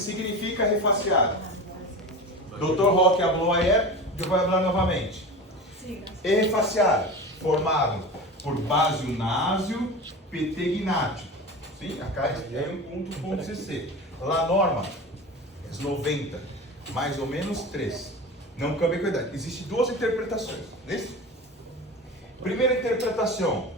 significa refaciar? Dr. Roque falou ayer, eu vou falar novamente. Refaciar, formado por básio násio petegnático. Sim, acá é um ponto CC. La norma é 90, mais ou menos 3. Não cambia com a idade. Existem duas interpretações. Nesse? Primeira interpretação,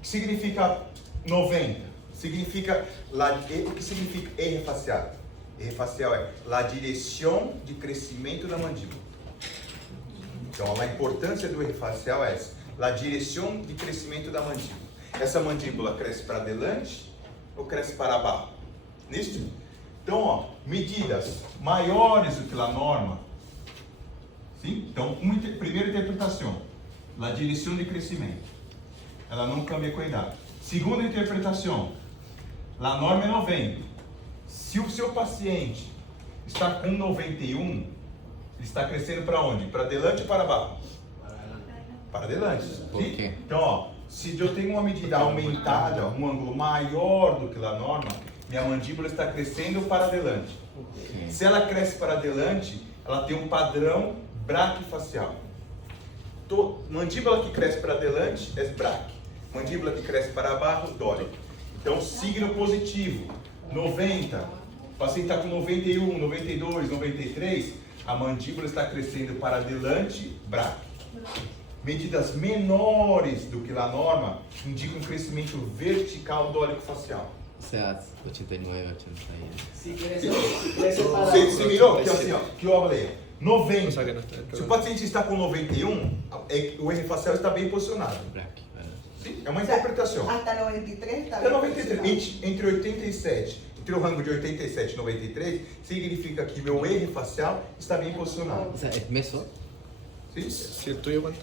que significa 90. Significa, o que significa refaciar? Refacial é a direção de crescimento da mandíbula. Então, a importância do refacial é essa. A direção de crescimento da mandíbula. Essa mandíbula cresce para adelante ou cresce para baixo? Nisso? Então, ó, medidas maiores do que a norma. Sim? Então, primeira interpretação. A direção de crescimento. Ela não cambia com a idade. Segunda interpretação. A norma é 90. Se o seu paciente está com 91, ele está crescendo para onde? Para adelante ou para baixo? Para adelante. Sim? Então, ó, se eu tenho uma medida aumentada, um ângulo maior do que a norma, minha mandíbula está crescendo para adelante. Se ela cresce para adelante, ela tem um padrão braquifacial. Mandíbula que cresce para adelante é braque. Mandíbula que cresce para baixo, dórico. Então, signo positivo, 90. O paciente está com 91, 92, 93. A mandíbula está crescendo para adelante, braque. Medidas menores do que a norma indicam um crescimento vertical dórico facial. Se hace 89, 81. Você mirou? Que assim, ó, que eu falei. 90. Se o paciente está com 91, o facial está bem posicionado. Sim, é uma interpretação. Até 93 está bem posicionado. Entre 87, entre o rango de 87 e 93, significa que meu facial está bem posicionado. É meso? Sim.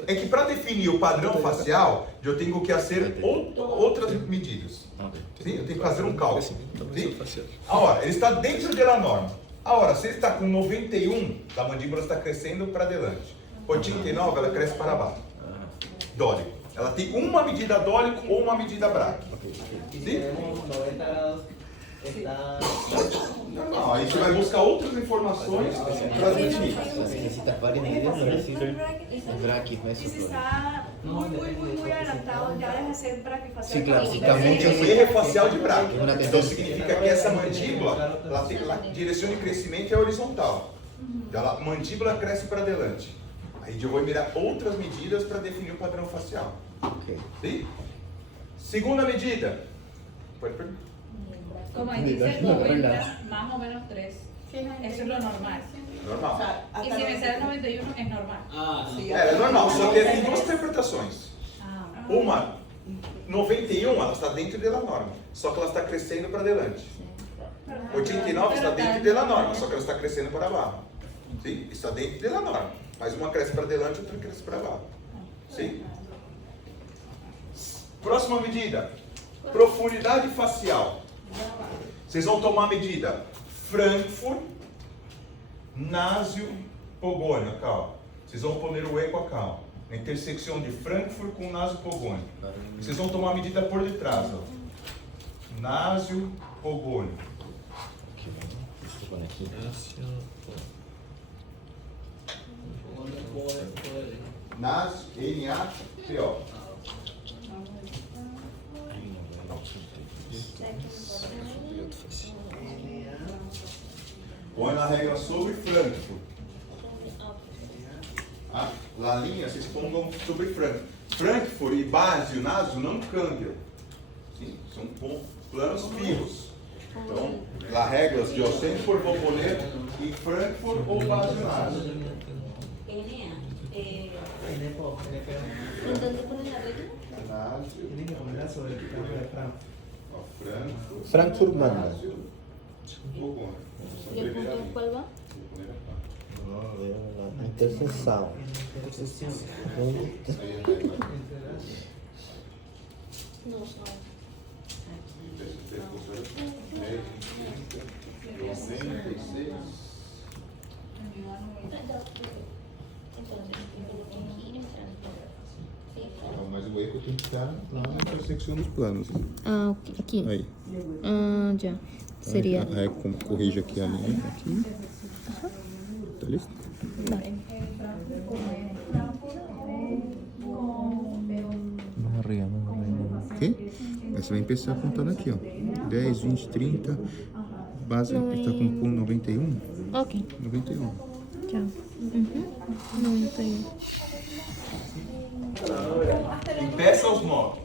É que para definir o padrão facial, eu tenho que fazer outras medidas. Sim, eu tenho que fazer um cálculo. Sim? Agora, ele está dentro da norma. Agora, se ele está com 91, a mandíbula está crescendo para adelante. 89, ela cresce para baixo. Dórico. Ela tem uma medida dórico ou uma medida braque. Sim? 90 graus está... Não, aí você vai buscar outras informações para definir. Necesita varias medidas, no necesita el braque, Y si está muy adelantado, ya deja de ser braquifacial. Sí, claro, si está É mucho... um refacial de braque. Então significa que essa mandíbula, a direção de crescimento é horizontal. A mandíbula cresce para adelante. Aí eu vou mirar outras medidas para definir o padrão facial. Sim? Segunda medida. Pode perguntar. Como ahí dice 90, más o menos 3. Eso es lo normal. Normal. Y si me sale 91, es normal. É normal, só que tem duas interpretações. Uma, 91, ela está dentro da norma, só que ela está crescendo para adelante. 89 está dentro da norma, só que ela está crescendo para baixo. Sim? Está dentro da norma, mas uma cresce para adelante e outra cresce para baixo. Sim? Próxima medida, profundidade facial. Vocês vão tomar a medida Frankfurt, násio, pogônio, acá, ó. Vocês vão pôr o eco acá, ó. Na intersecção de Frankfurt com násio pogônio. Vocês vão tomar a medida por detrás, ó. Násio, pogônio. Násio, N-A-T-O. Põe na regra sobre Frankfurt. A linha, vocês pongam sobre Frankfurt. Frankfurt e base, o naso não cambiam. Sim, são planos vivos. Então, as regras de eu sempre vou poner em Frankfurt ou base naso. ¿Dónde ponen la regla? Tienen que ponerla sobre el campo de Frankfurt. Frankfurt manda. ¿Y el punto cuál va? Interseção. No sabe. Mas o eco tem que estar lá na intersecção dos planos. Ah, ok. Aqui. Aí. Ah, já. Seria. Aí corrige aqui a linha. Aqui. Tá listo? Más arriba, más arriba. Ok? Aí você vai empezar contando aqui, ó. 10, 20, 30. Base está com 91. Ok. 91. Chao. 91. Empieza aos 9.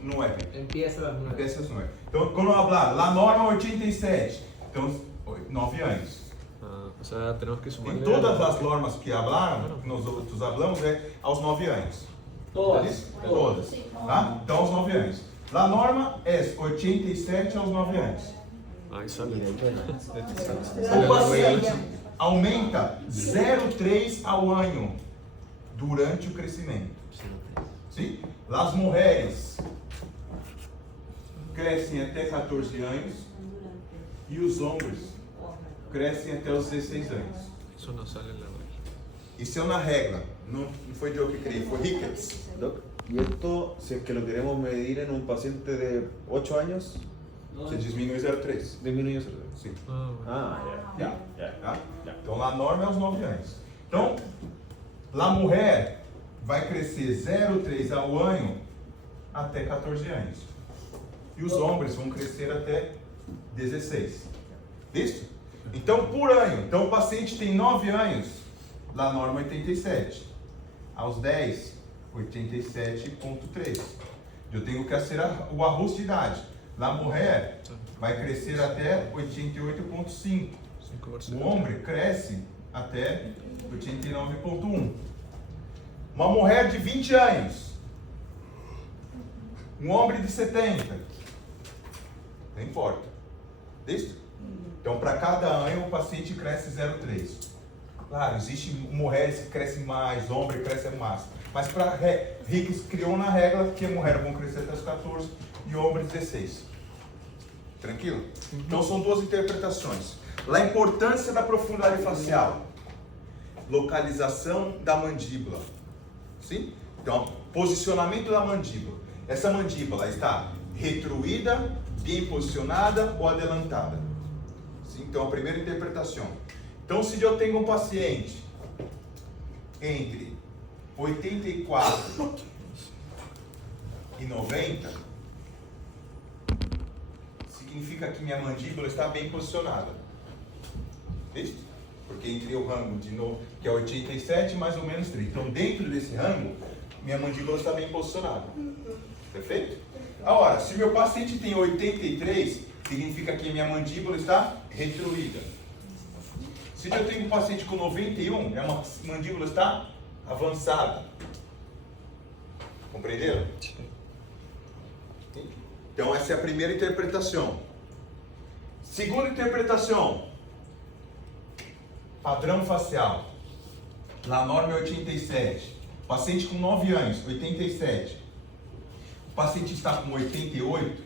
Empieza a las 9. Empieza aos 9. Então, quando eu falar, la norma 87. Então, 9 anos. Ah, o sea, tenemos que Em sumarle. todas as normas que hablaram, que nós outros hablamos, é aos 9 anos. Todas. Todas. Tá? Então, aos 9 anos. La norma é 87 aos 9 anos. Ahí sale. O paciente aumenta 0,3 ao ano durante o crescimento. Sim? As mulheres crescem até 14 anos e os homens crescem até os 16 anos. Eso no sale en la regla. Isso é uma regra, não foi eu que criei, foi Ricketts. Doc, ¿y esto, si es que lo queremos medir en un paciente de 8 años, Você diminui 0,3. disminuye eso? Sim. Ah, bueno. Ah, ya, ya, Tá? ya. Então, a norma é aos 9 anos. Então, a mulher vai crescer 0,3 ao ano até 14 anos. E os homens vão crescer até 16. Isso? Então, por ano. Então, o paciente tem 9 anos, a norma é 87. Aos 10, 87,3. Eu tenho que fazer o ajuste de idade. A mulher vai crescer até 88,5. 5%. O homem cresce até 89,1. Uma mulher de 20 anos. Um homem de 70. Não importa. Isso? Então, para cada ano, o paciente cresce 0,3. Claro, existem mulheres que crescem mais, homens que crescem mais. Mas para Ricketts criou na regra que a mulher vão crescer até os 14 e o homem 16. Tranquilo? Então, são duas interpretações. A importância da profundidade facial. Localização da mandíbula. Sim? Então, posicionamento da mandíbula. Essa mandíbula está retruída, bem posicionada ou adelantada. Sim? Então, a primeira interpretação. Então, se eu tenho um paciente entre 84 e 90, significa que minha mandíbula está bem posicionada. Isso? Porque entre o rango de novo, que é 87, mais ou menos 30. Então, dentro desse rango, minha mandíbula está bem posicionada. Perfeito? Agora, se meu paciente tem 83, significa que minha mandíbula está retruída. Se eu tenho um paciente com 91, minha mandíbula está avançada. Compreenderam? Então, essa é a primeira interpretação. Segunda interpretação. Padrão facial. A norma é 87. Paciente com 9 anos, 87. O paciente está com 88.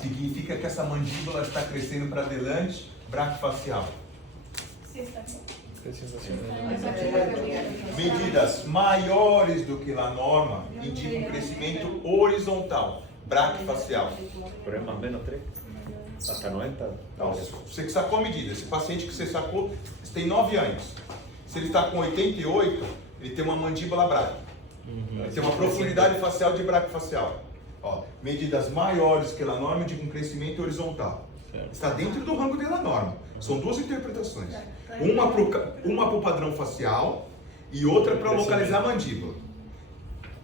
Significa que essa mandíbula está crescendo para adelante, braquifacial. Medidas maiores do que a norma indicam crescimento horizontal, braquifacial. Pero es más o menos 3. Hasta 90. Então, você que sacou a medida, esse paciente que você sacou, você tem 9 anos. Se ele está com 88, ele tem uma mandíbula braque. Ele tem uma profundidade facial de braquifacial. Ó, medidas maiores que a norma indicam crescimento horizontal. Está dentro do rango da norma. São duas interpretações. Uma para o padrão facial e outra para localizar a mandíbula.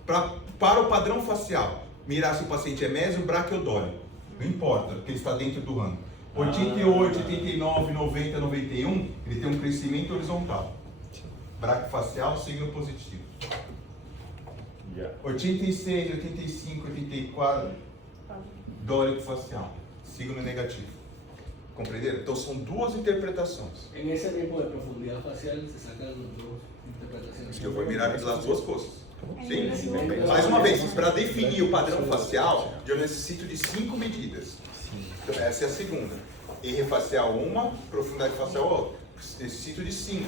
Para o padrão facial, mirar se o paciente é mésio, braquiodólico. Não importa, porque ele está dentro do rango. 88, 89, 90, 91, ele tem um crescimento horizontal. Braquifacial, signo positivo. 86, 85, 84, dólico facial, signo negativo. Compreenderam? Então são duas interpretações. En ese tipo de profundidad facial se sacan las dos interpretaciones. Eu vou mirar as duas coisas. Sim? Mais uma vez, para definir o padrão facial, eu necessito de 5 medidas. Então, essa é a segunda. R facial 1, profundidade facial outra. Necessito de 5.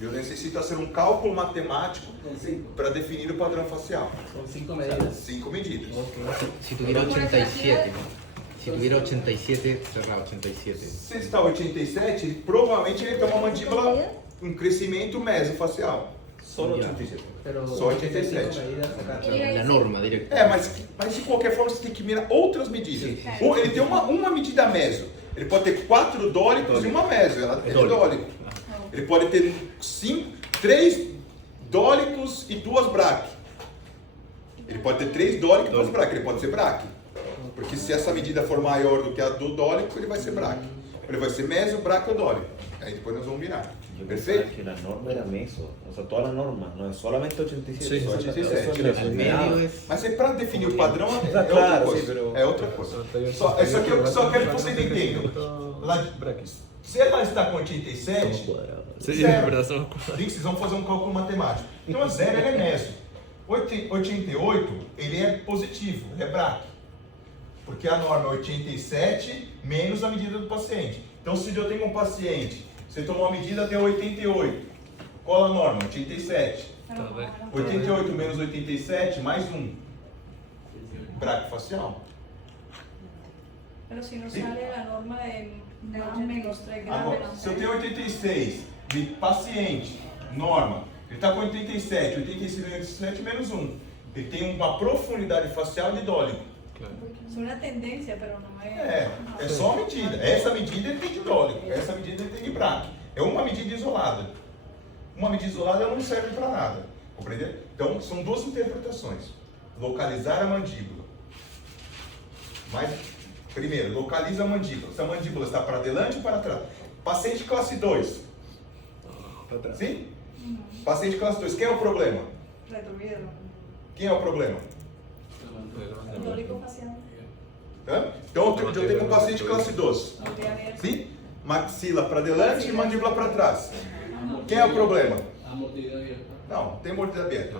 Eu necessito fazer um cálculo matemático para definir o padrão facial. Son 5 medidas. 5 medidas. Si tuviera 87, Si tuviera 87, cerrado 87. Se ele está 87, provavelmente ele tem uma mandíbula, um crescimento mesofacial. Solo 87. Pero Só 87. La norma directa. Mas de qualquer forma você tem que mirar outras medidas. Ou ele tem uma medida meso. Ele pode ter 4 dólicos e uma meso. Ela é dólico. Ele pode ter 3 dólicos e 2 braque. Ele pode ter 3 dólicos e 2 braque. Ele pode ser braque. Porque se essa medida for maior do que a do dólico, ele vai ser braque. Ele vai ser meso, braque ou dólico. Aí depois nós vamos virar. Yo Perfecto. pensaba que la norma era meso, o sea, toda la norma, no es solamente 87. Sí, Eso 87. es lo que Al medio es. Mas para definir o padrão é Tá outra claro, coisa. sim, pero- É outra coisa. Só quero que vocês entendam. Se ela está com 87, Sí, zero. en verdad son Vocês vão fazer um cálculo matemático. Então, a zero ele é meso. 88, ele é positivo, ele é braque. Porque a norma é 87 menos a medida do paciente. Então, se eu tenho um paciente, você tomou uma medida, deu 88. Qual a norma? 87. 88 menos 87, mais 1. Braque facial. Pero si no sale la norma de más menos 3 grados. Agora, se eu tenho 86 de paciente, norma, ele está com 87, 86 menos 87 menos 1. Ele tem uma profundidade facial de dólico. Es una tendencia, pero no es. É só uma medida. Essa medida ele tem de dólico, essa medida ele tem de braque. É uma medida isolada. Uma medida isolada não serve para nada. Compreendeu? Então, são duas interpretações. Localizar a mandíbula. Mas, primeiro, localiza a mandíbula. Se a mandíbula está para adelante ou para trás. Paciente classe 2. Sim? Paciente classe 2. Quem é o problema? Retrovirlo. Quem é o problema? Dólico facial. Hã? Então, eu tenho um paciente classe 2. Sim? Maxila para adelante e mandíbula para trás. Quem é o problema? A mordida abierta. Não, tem mordida aberta.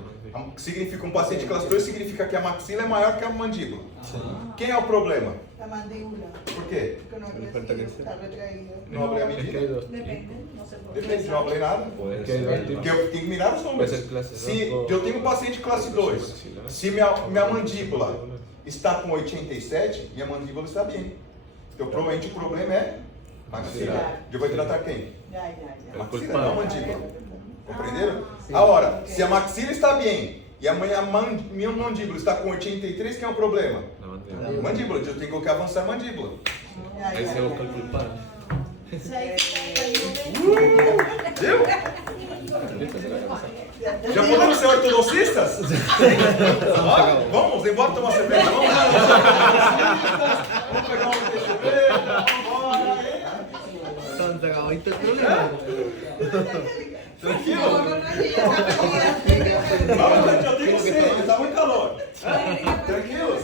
Significa um paciente classe 2 significa que a maxila é maior que a mandíbula. Quem é o problema? La mandíbula, Por quê? que no había sido, está retraída. Não abri a medida? Depende, no se puede. Depende, não abri nada. Que hay dos tipos. Porque eu tenho que mirar os números. Vai ser classe Se dois, eu tenho um paciente classe 2, se minha mandíbula está com 87, minha mandíbula está bem. Então provavelmente o problema é maxila. Eu vou tratar quem? Ya. Maxila, não a mandíbula. Compreenderam? Agora, se a maxila está bem e a minha mandíbula está com 83, quem é o problema? La mandíbula. Mandíbula, eu tenho que avançar a mandíbula. Ahí se busca el culpable. Viu? Já podemos ser ortodoxistas? Ó, vamos embora tomar cerveja. Vamos pegar um peixe, vamos embora. Entonces acabó el problema. Tranquilo. Vamos, gente, eu tenho sede, tá muito calor. Tranquilos?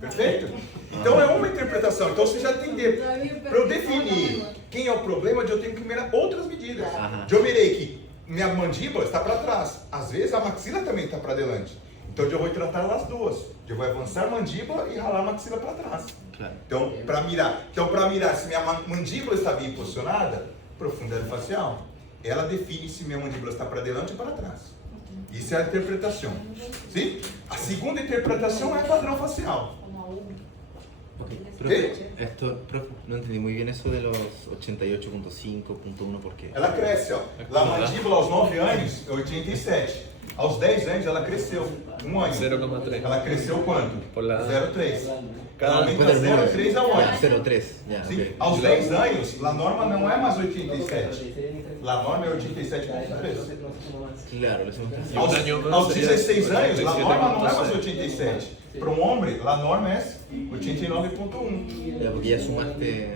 Perfeito? Então é uma interpretação. Então você já entendeu. Para eu definir quem é o problema, eu tenho que mirar outras medidas. Eu mirei que minha mandíbula está para trás. Às vezes a maxila também está para adelante. Então eu vou tratar as duas. Eu vou avançar a mandíbula e ralar a maxila para trás. Então, para mirar se minha mandíbula está bem posicionada, profundidade facial, ela define se minha mandíbula está para adelante ou para trás. Isso é a interpretação. Sim? A segunda interpretação é padrão facial. Esto, profe, no entendí muy bien eso de los 88.5.1, ¿por qué? Ela cresce, ó. A mandíbula aos 9 anos é 87. Aos 10 anos ela cresceu. Um ano. 0,3. Ela cresceu quanto? Por lá. 0,3. Ela aumenta Puede ser 0,3 aonde? 0.3, ya. Sim. Ok. Aos 10 anos, a norma não é mais 87. A norma é 87,3. Claro, lo hacemos así. Aos 16 anos, a norma não é mais 87. Para um homem, a norma é 89,1. Ya, porque ya sumaste.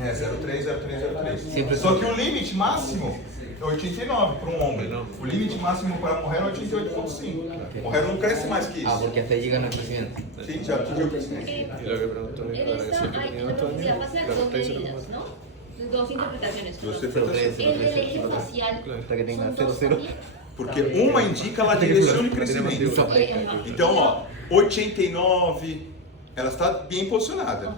É 0,3, 0,3, Sempre 0,3. Só que o limite máximo é 89 para um homem. O limite máximo para a mulher é 88,5. A mulher não cresce mais que Ah, isso. porque hasta ahí llegan al crecimiento. Sim, já atingiu o crescimento. Y lo que preguntó mi En padre, que esta siempre hay tenía 8 la años, facial pero son está diciendo medidas, como- ¿no? Dos interpretaciones. Duas 0.3, El eje 0.3. facial Hasta que tenga son dos 0.0. también. Porque uma indica a direção de crescimento. Então, ó, 89, ela está bem posicionada.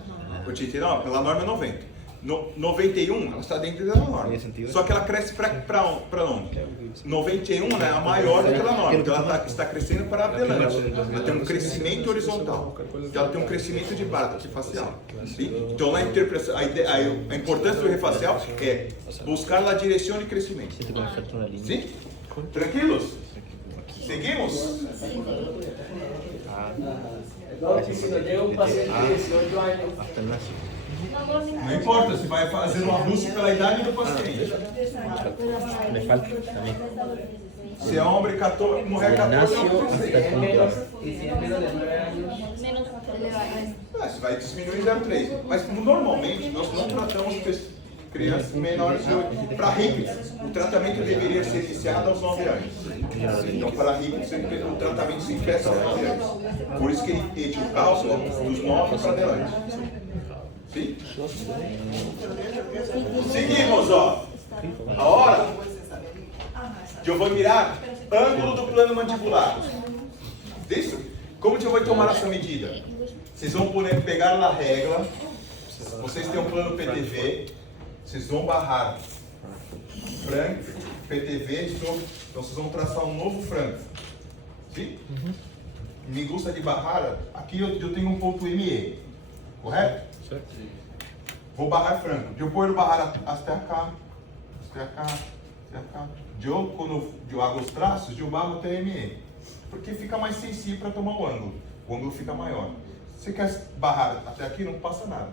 89, pela norma é 90. 91, ela está dentro da norma. Nesse sentido. Só que ela cresce para onde? 91 né, é a maior do que a norma. Então ela está crescendo para adelante. Ela tem um crescimento horizontal. Então ela tem um crescimento de base facial. Sim? Então na interpretação, a importância do refacial é buscar a direção de crescimento. Sim? Tranquilos? Seguimos? Hasta el nacio. Não importa se vai fazer um abuso pela idade do paciente. Me falta también. Se é homem, 14, mulher 14 Nacio hasta el punto A. Você vai diminuir 0,3. Mas normalmente nós não tratamos crianças menores de 8. Para Rickets, o tratamento deveria ser iniciado aos 9 anos. Então, para Rickets, o tratamento se começa aos 9 anos. Por isso que ele pede o cálculo dos 9 para adelante. Sim? Seguimos, ó. A hora que eu vou mirar ângulo do plano mandibular. Isso? Como que eu vou tomar essa medida? Vocês vão pegar a régua. Vocês têm um plano PTV. Vocês vão barrar franco, PTV, então vocês vão traçar um novo franco. Sim? Me gusta de barrar, aqui eu tenho um ponto ME, correto? Certo. Vou barrar franco. Eu vou barrar até cá. Eu, quando eu hago os traços, eu barro até ME. Porque fica mais sensível para tomar o ângulo. O ângulo fica maior. Se você quer barrar até aqui, não passa nada.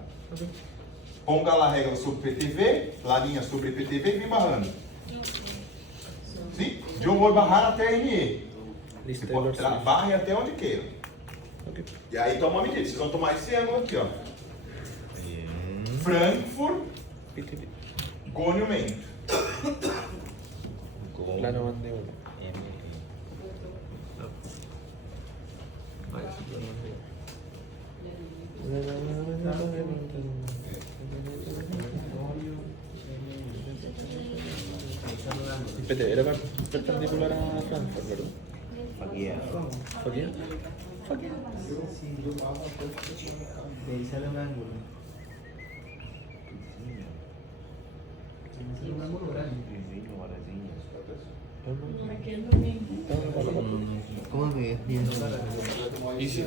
Ponga a régua sobre PTV, a linha sobre PTV e vem barrando. Sim? Eu vou barrar até ME. Você pode barre até onde queira. E aí toma uma medida. Vocês vão tomar esse ângulo aqui, ó. Frankfurt, gonimento. Plano mandíbula. Ah, esse plano mandíbula. PTV era perpendicular a Frankfurt, ¿verdad? Faquea. ¿Faquea? De ahí sale un ángulo. Tiene un ángulo grande. ¿Cómo me Y sí,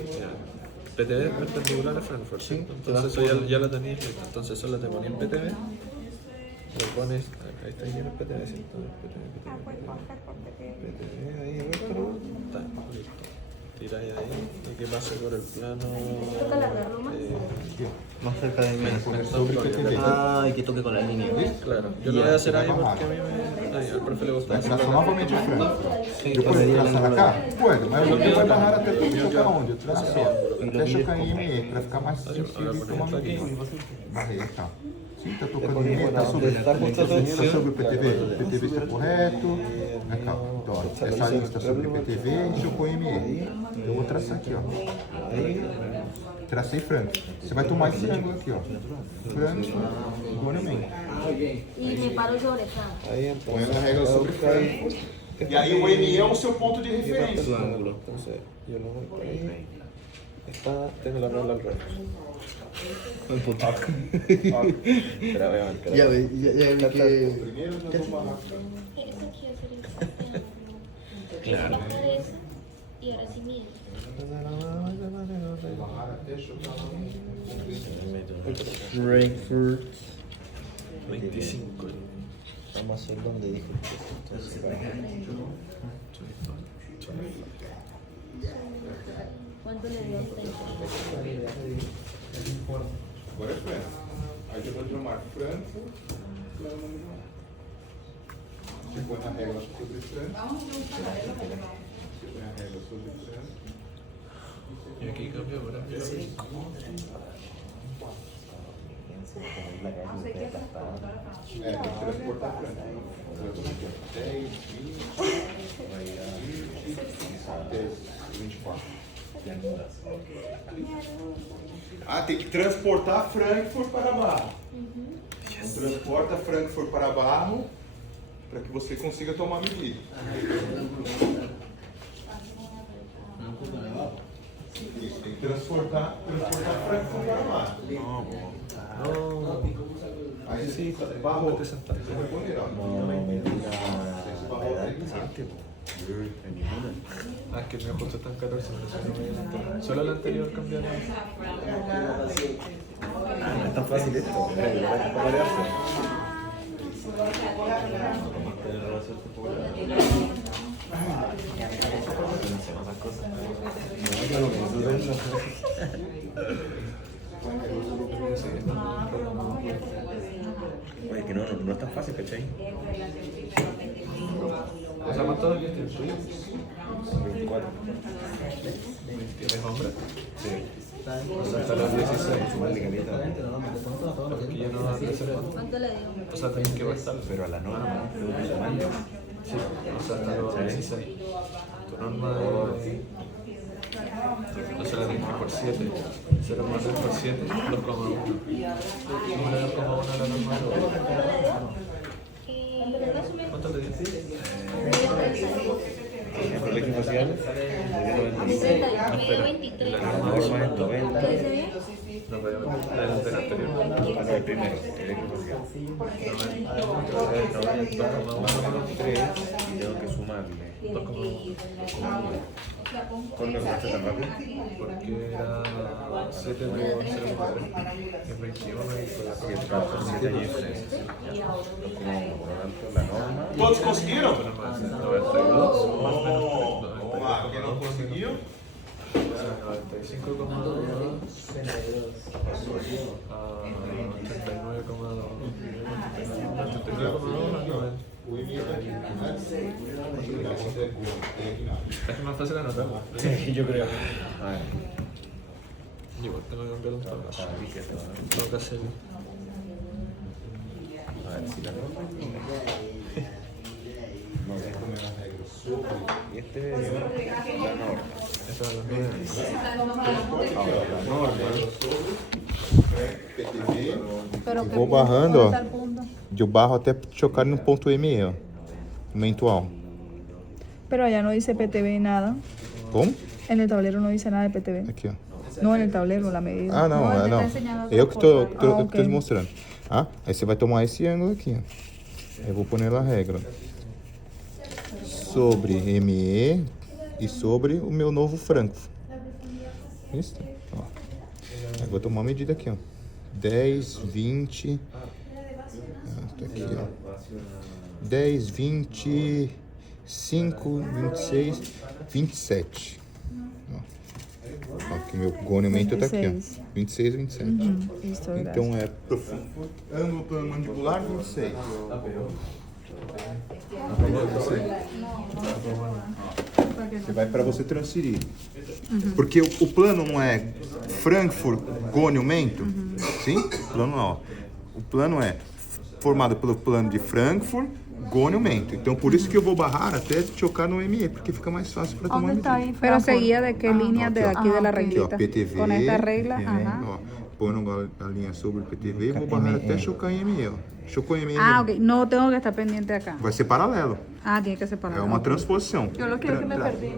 PTV es perpendicular a Frankfurt, ¿sí? Entonces eso ya la tenías lista. Entonces solo te pones PTV, lo pones, ahí está lleno el PTV, ¿sí? PTV, ahí, pero está, listo. Tiráis ahí, y que pase por el plano... más cerca de mí? Ah, y que toque con la línea. Claro, yo lo voy a hacer ahí porque a mí al profe le gusta. Traçar novamente o franco. Depois de traçar cá? Pode, mas eu vou barrar até tocar onde? Eu traço, ó. Até chocar em ME, para ficar mais sensível e tomar medida. Barrei, tá. Sim, tá tocando em ME, tá sobre o PTV. O PTV está correto. Cá, então, ó, essa linha está sobre o PTV e chocou em ME. Eu vou traçar aqui, ó. Tracei franco. Você vai tomar esse ângulo aqui, ó. Franco, gonimento. Y me paro sobre esa. Ahí Põe entonces. a régua sobre franco. E aí o ME é o seu ponto de referência. Entonces yo lo voy por ahí. Está, tengo la regla al revés. Un puto. Espera, voy a marcar. Ya vi que... Primeiro eu vou barrar franco. Claro. Y ahora sí mide. Barrar até chocar Frankfurt. 25. Vamos a hacer donde dijo entonces ¿Cuánto le dio a usted? Agora é franco. Aí depois eu marco franco. Você põe a régua sobre franco. Você põe a régua sobre franco. Y aquí cambia para mí. É, tem que transportar franco. 10, 20, 24. Ah, tem que transportar Frankfurt para Barro. Então, transporta Frankfurt para Barro para que você consiga tomar medida. Isso, tem que transportar Frankfurt para lá. Aí Sí, barrou. vamos a sentar. Você vai poner, ó. No, mentira. Esse barrou La edad tem que reciente, po. En ninguna. Ah, es que el mío justo está en 14, por eso no voy a la anterior. Solo la anterior cambiaron. Ah, no es tan fácil esto. Mira, que lo voy a colorearse. Oye, que no es tan fácil, ¿cachai? O sea, ¿cuántos años tienes tú? 24. ¿Tienes hombre? Sí. O sea, hasta los 16. Sumarle caleta. Porque ya no va a crecer. ¿Cuánto le dio? O sea, tenés que restar. Pero a la norma, tengo que sumarle. Sí, o sea, hasta los 16. Tu norma de... O sea, la tenés por 7. 0 más 3 por 7, 2,1. Número 2,1 a la norma de... ¿Cuánto te dio? En el colegio facial, Me dio 23. la norma es 90. ¿Qué dice bien? No, pero del anterior. No, el primero, colegio facial. 3 y tengo que sumarle. 2,1. ¿Por qué lo hace tan rápido? Porque era 7 por 0,3. Es 21 y fue la Porque el trabajo es 7 años. Por lo tanto, la norma. Todos conseguiram? 92 más o menos. Vamos lá, quem não conseguiu? O sea, 95,2 a 39,2. 89,2 a 90. Es más fácil anotarlo. Sí, yo creo. A ver. Yo tengo que cambiar un toque. Tengo que hacerlo. A ver si la norma. Y este es la norma. Esa es la mía. Ahora, la norma. Pero Eu vou barrando, ó. Eu barro até chocar no ponto ME, ó. Mentual. Pero allá no dice PTV nada. Como? En el tablero no dice nada de PTV. Aqui, ó. No, en el tablero, la medida. Ah, não, Não, ele não. tá ensinando outra Eu que tô, coisa. tô, Ah, eu que tô ok. mostrando. Ah, aí você vai tomar esse ângulo aqui, ó. Eu vou pôr a regra. Sobre ME e sobre o meu novo Frankfurt. Isso? Ó. Aí vou tomar uma medida aqui, ó. 10, 20. Tá aqui, ó. 10, 20, 5, 26, 27. Ó, aqui meu gonimento tá aqui, ó. 26 e 27. Isso, é Então é ângulo plano mandibular 26. Você vai para você transferir. Porque o plano não é Frankfurt goniumento? Sim? O plano não. Ó. O plano é formado pelo plano de Frankfurt goniumento. Então por isso que eu vou barrar até chocar no ME, porque fica mais fácil para tomar ¿Dónde está medida. ahí? Pero Frankfurt? seguía de qué línea de aquí de la Aqui, ó, reglita. PTV. Con esta regla, ME, ó. Põe a linha sobre o PTV e vou barrar até chocar em ME, ó. Chocou em ME. Ah, ok. No tengo que estar pendiente acá. Vai ser paralelo. Ah, tiene que separar. É uma transposição. Yo lo quiero que me perdí.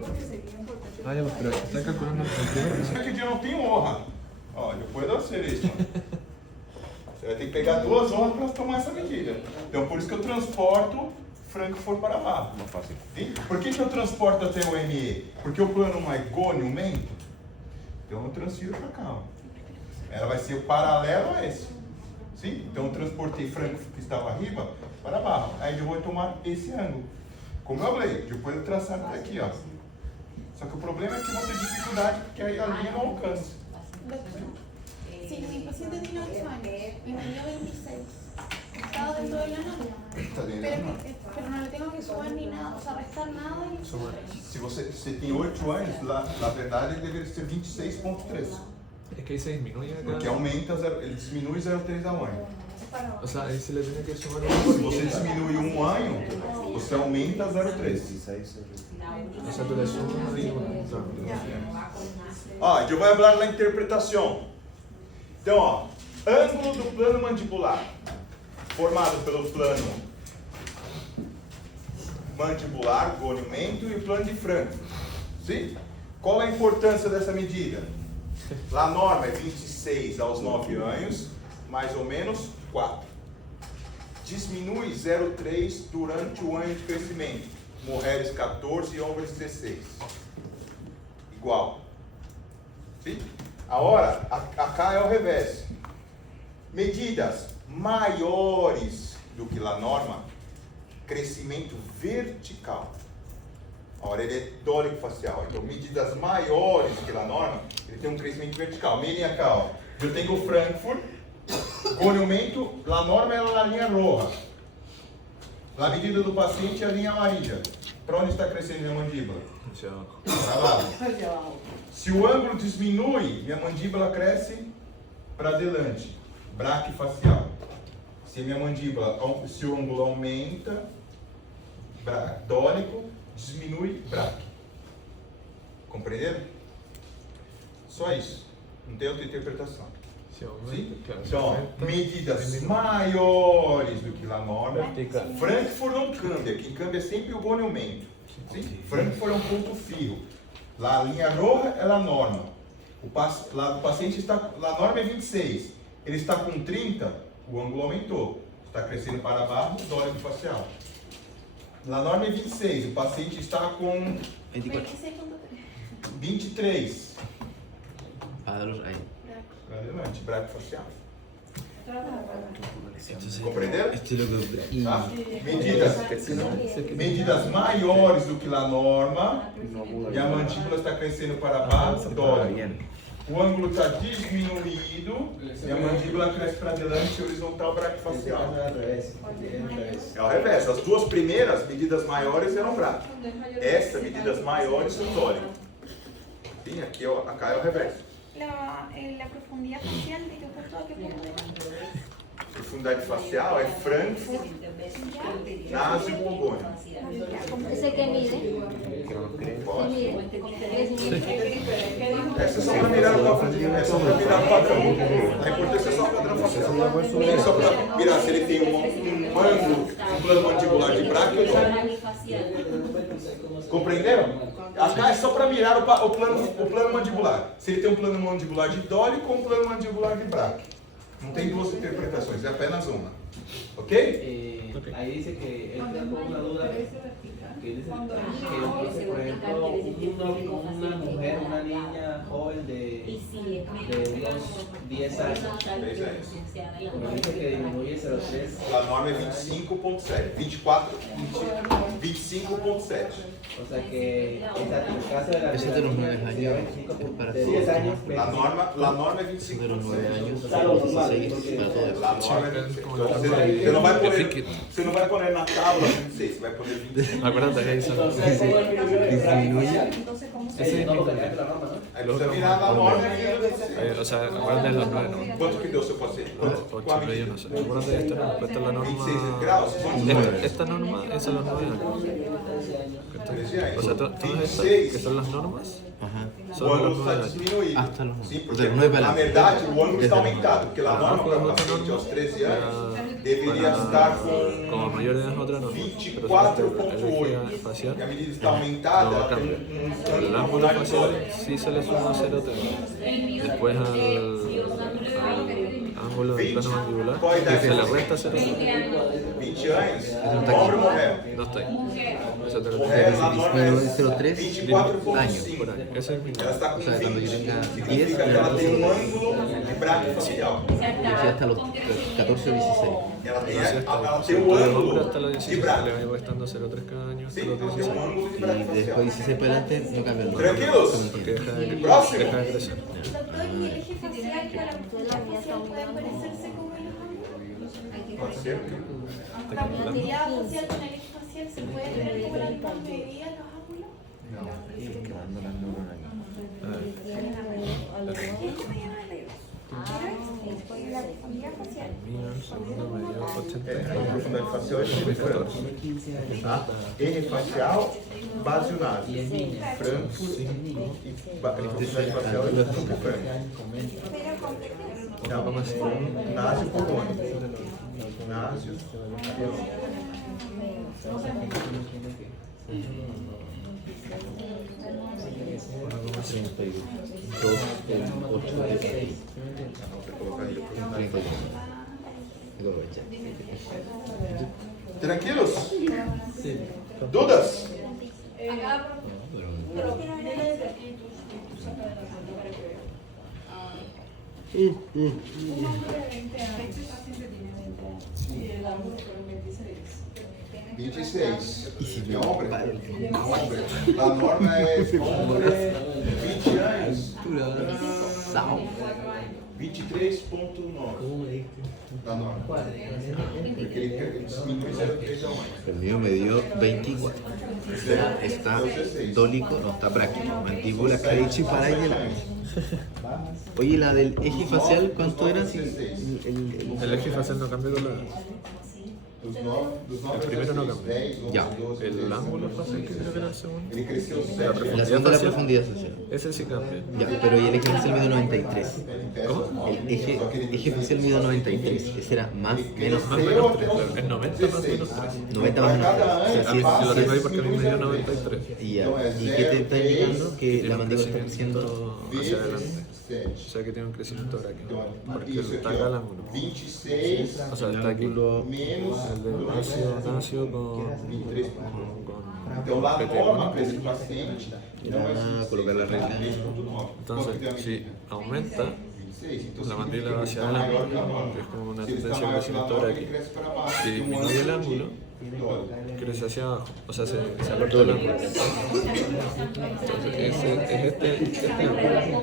Ah, ya, pero está calculando el primero. Aqui eu não tenho honra. Ó, depois eu ser isso. Você vai ter que pegar 2 honras para tomar essa medida. Então por isso que eu transporto Frankfurt para lá. Más fácil. Sim? Por que eu transporto até o ME? Porque o plano não é goniumento. Então eu transfiro para cá. Ó. Ela vai ser paralelo a esse. Sim? Então eu transportei Frankfurt que estava arriba para baixo. Aí eu vou tomar esse ângulo. Como eu falei, depois eu traçar por aqui, ó. Só que o problema é que vou ter dificuldade porque aí a linha não alcança. Si mi paciente tiene 8 años y me dio 26, ¿estado dentro de la norma? Está dentro. Pero no le tengo que sumar ni nada, o sea, restar nada. Se você tem 8 anos, na verdade ele deveria ser 26,3. Es que ahí se disminuye acá. Porque aumenta, ele diminui 0,3 ao ano. O sea, ahí se le tiene que sumar Se você diminui um ano, você aumenta 0,3. 16. O sea, tú le sumas ahí. Ó, eu vou falar da interpretação. Então, ó, ângulo do plano mandibular, formado pelo plano mandibular, goniumento e o plano de Frankfurt. Sim? Qual a importância dessa medida? Lá a norma é 26 aos 9 anos, mais ou menos 4. Diminui 0,3 durante o ano de crescimento. Mulheres 14 e homens 16. Igual. Sim? Agora, acá é o revés. Medidas maiores do que a norma, crescimento vertical. Agora ele é dórico facial. Então, medidas maiores do que a norma, ele tem um crescimento vertical. Miren acá, ó. Eu tenho o Frankfurt, com aumento, a norma é a linha roja. A medida do paciente é a linha amarilla. Para onde está crescendo minha mandíbula? Para lá. Se o ângulo diminui, minha mandíbula cresce para adelante. Braquifacial. Se minha mandíbula, se o ângulo aumenta, dórico, diminui braque. Compreenderam? Só isso. Não tem outra interpretação. Sim? Então, medidas maiores do que a norma. Frankfurt não cambia. Quem cambia é sempre o bom aumento. Sim? Frankfurt é um ponto fio. Lá a linha roja é a norma. O paciente está. A norma é 26. Ele está com 30, o ângulo aumentou. Está crescendo para baixo, dórico facial. A norma é 26. O paciente está com 23. Adelante, braque facial. Compreenderam? Tá? Medidas maiores do que a norma e a mandíbula está crescendo para baixo, dórico. O ângulo está diminuído e a mandíbula cresce para adelante, horizontal, braque facial. É ao revés. As duas primeiras medidas maiores eram braque. Essas medidas maiores são dórico. Sim, aqui acá é o revés. La profundidad facial de que justo a qué punto. Profundidade facial é Frankfurt, Nasio e Pogônio. ¿Ese qué mide? Essa é só para mirar o padrão. É só para mirar o padrão. A importância é só o padrão facial. É só para mirar se ele tem um ângulo, um plano mandibular de braque ou não. Compreenderam? Acá é só para mirar o plano mandibular. Se ele tem um plano mandibular de dórico ou um plano mandibular de braque. Não tem duas interpretações, é apenas uma. Ok? Ahí dice que él dejó una duda. Que dice que, por ejemplo, una mujer, una niña joven de unos 10 años, como dice que disminuye 0,3. A norma é 25,7. 24, 25,7. O sea que en caso de la Ese de los 9 años para de 10 años, La norma é de los 9 25,7. años, Claro, 16 para todos. La norma é 26. Você não vai poner na tábua 26, você vai poner 25. Acuérdate que ahí son. Entonces, ¿cómo se Ese no, porque hay que la norma, ¿no? Aí você mirar na norma e medida do paciente. O sea, acuérdate de los 9, ¿no? Quanto que deu seu paciente? Qual 8, a pero yo medida? no sé. Acuérdate de esto, esta es la 26 graus? norma. Esta norma es a los 9 años. 13 anos. O sea, todas estas 26. que son las normas Ajá. O son los ângulo 9 está años. diminuído. Hasta los Sim, de porque los 9 na anos. verdade o ângulo Desde está los aumentado, porque a norma para o paciente aos 13 anos deveria estar com Como mayor edad es otra norma. 24,8. facial E a medida está aumentada, no ela tem cambia. um El ángulo facial sí se le suma 0,3. Después al ángulo del plano mandibular se le resta 0,3. 20 anos, homem ou mulher? No está ahí. Eso te lo Mulher, tengo. a norma é Disminuye 0,3 24,5. Por ahí. Ese es el mismo. Ela está com O sea, cuando yo 20, tenga 10, significa que ela tem um ângulo de braque facial. decía hasta los 14 o 16. Ela tem, Entonces, ela tem um de hombre ângulo hasta los de 16 le braque. va estando 0,3 cada año hasta Sim, los então tem um 16. ângulo de Y braque después facial. 16 para adelante no cambia el Tranquilos. Porque deja de Próximo. crecer. Doctor, ¿y el eje facial para la profundidad facial puede parecerse como el ángulo? Pode ser. La profundidad facial con el eje facial se puede tener como la misma medida en los ángulos. La profundidad facial. Mío, el segundo me dio 80. A profundidade facial é 14. Tá? Eje facial, base nasio. Frankfurt e profundidade facial é Frankfurt. Não, nasio Pogônio. Nasio. Tranquilos? ¿Dudas? Un hombre de 20 años y el ángulo fueron 26. 26. ¿Y hombre? Hombre. La norma es hombre 20 años. 23.9. La norma. Porque ele disminui 0,3 a mais. El mío me dio 24. Está dólico, no está práctico. Mandíbula, carichi, para y Oye, la del eje facial, ¿cuánto era? Si El eje facial no cambia con la edad. El primero no cambia. Ya. El ángulo facial que creo que era el segundo. Ele cresceu La 7. La segunda es la profundidad facial. Ese sí cambia. Ya, pero y el eje facial mide 93. ¿Cómo? El eje facial mide 93. Ese era más, menos Más o menos 3, claro. Es 90 más o menos 3. 90 más menos 3. O sea, sí, Yo lo tengo ahí porque a mí me dio 93. y ya. ¿Y qué te está indicando? Que Tiene la un mandíbula está crecimiento creciendo. hacia adelante. O sea que tiene un crecimiento ahora aquí. Porque está acá el ángulo. 26 O sea, está aquí menos el del nacio con 23. Então, lá PT, norma ¿no? para esse paciente não Ah, colocar la regla. 23.9. Entonces, si aumenta, 26, então la mandíbula va hacia está maior adelante, que a norma. que es como una Se ele está tendencia de maior que a crecimiento norma, ahora ele aquí. cresce para baixo. Si E um disminuye el ano ángulo, dólar. crece hacia abajo, o sea, se acorta el ángulo. Entonces, ese es este ángulo.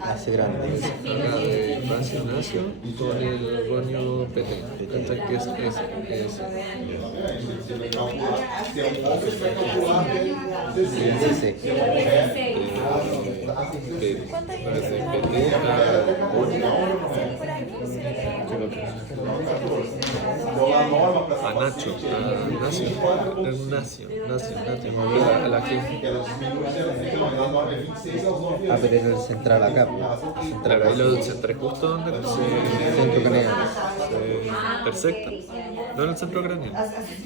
Hace grande. Acá de Nacio Nacio con el gonio PT. ¿Cachai? Que es ese. Se vai calcular, se é um homem, você vai calcular até 16. 16. Parece PT Então, a norma para a Nacho, a Nacio, es Nacio, a la que ela diminui 0,3, a norma é 26 aos 9 Ah, anos. pero era el central acá. claro, ahí lo centré justo donde se Centro craneal. intersecta. No en el centro craneal.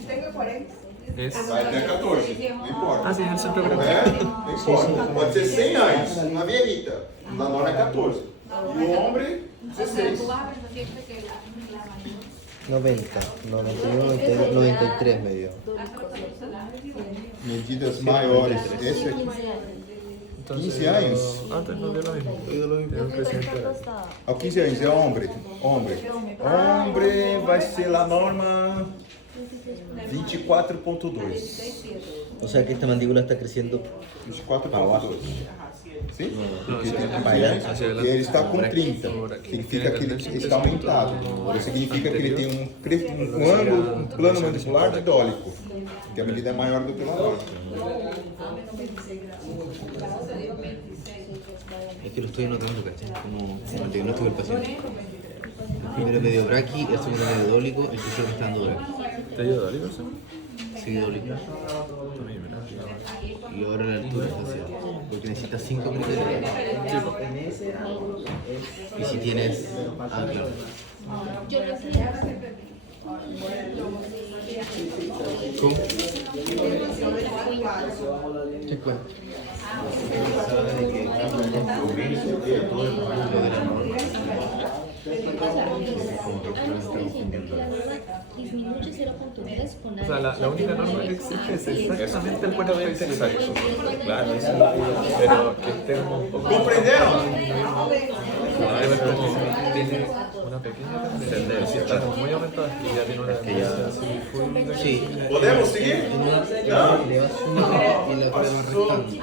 Tengo 40. Es. Vai até 14, não importa. Ah, sí, en el centro É, craneal. não importa. Pode ser 100 anos, na viejita. Na norma é 14. E o homem, 16. 90, 91, 93 me dio. Medidas maiores. Esse aqui. 15 anos. Antes no dio lo mismo. Dio un crecimiento ahora. Aos 15 anos é homem. Homem vai ser a norma 24.2. O sea que esta mandíbula está creciendo 24.2. Sim? No, hacia para adelante. hacia E adelante. ele está com 30. Por aqui. Significa que ele Tiene está aumentado. Isso significa que ele tem um ângulo, um plano mandibular didólico. Que a medida é maior do que a norma. Es que lo estoy notando, ¿cachai? Como el diagnóstico del paciente. El primero medio braqui, el segundo medio dólico, el tercero que está dando braqui. ¿Te ayuda Dali, no sé? Sí, dólico. Y ahora la altura facial. Porque necesitas 5 criterios. Y si tienes. Ah, claro. Yo lo hacía. ¿Cómo? ¿Qué cuenta? Sabe de que todo el mundo de la norma. Disminuye 0.3 con O sea, la única norma que existe es exactamente el cuerpo exacto. Claro, eso. Pero que esté un poco. Compreenderam? Debe ser como. Tiene una pequeña tendencia. Está como muy aumentada y ya tiene una tendencia así full. Sí. Podemos seguir? Não? Y la prueba restante.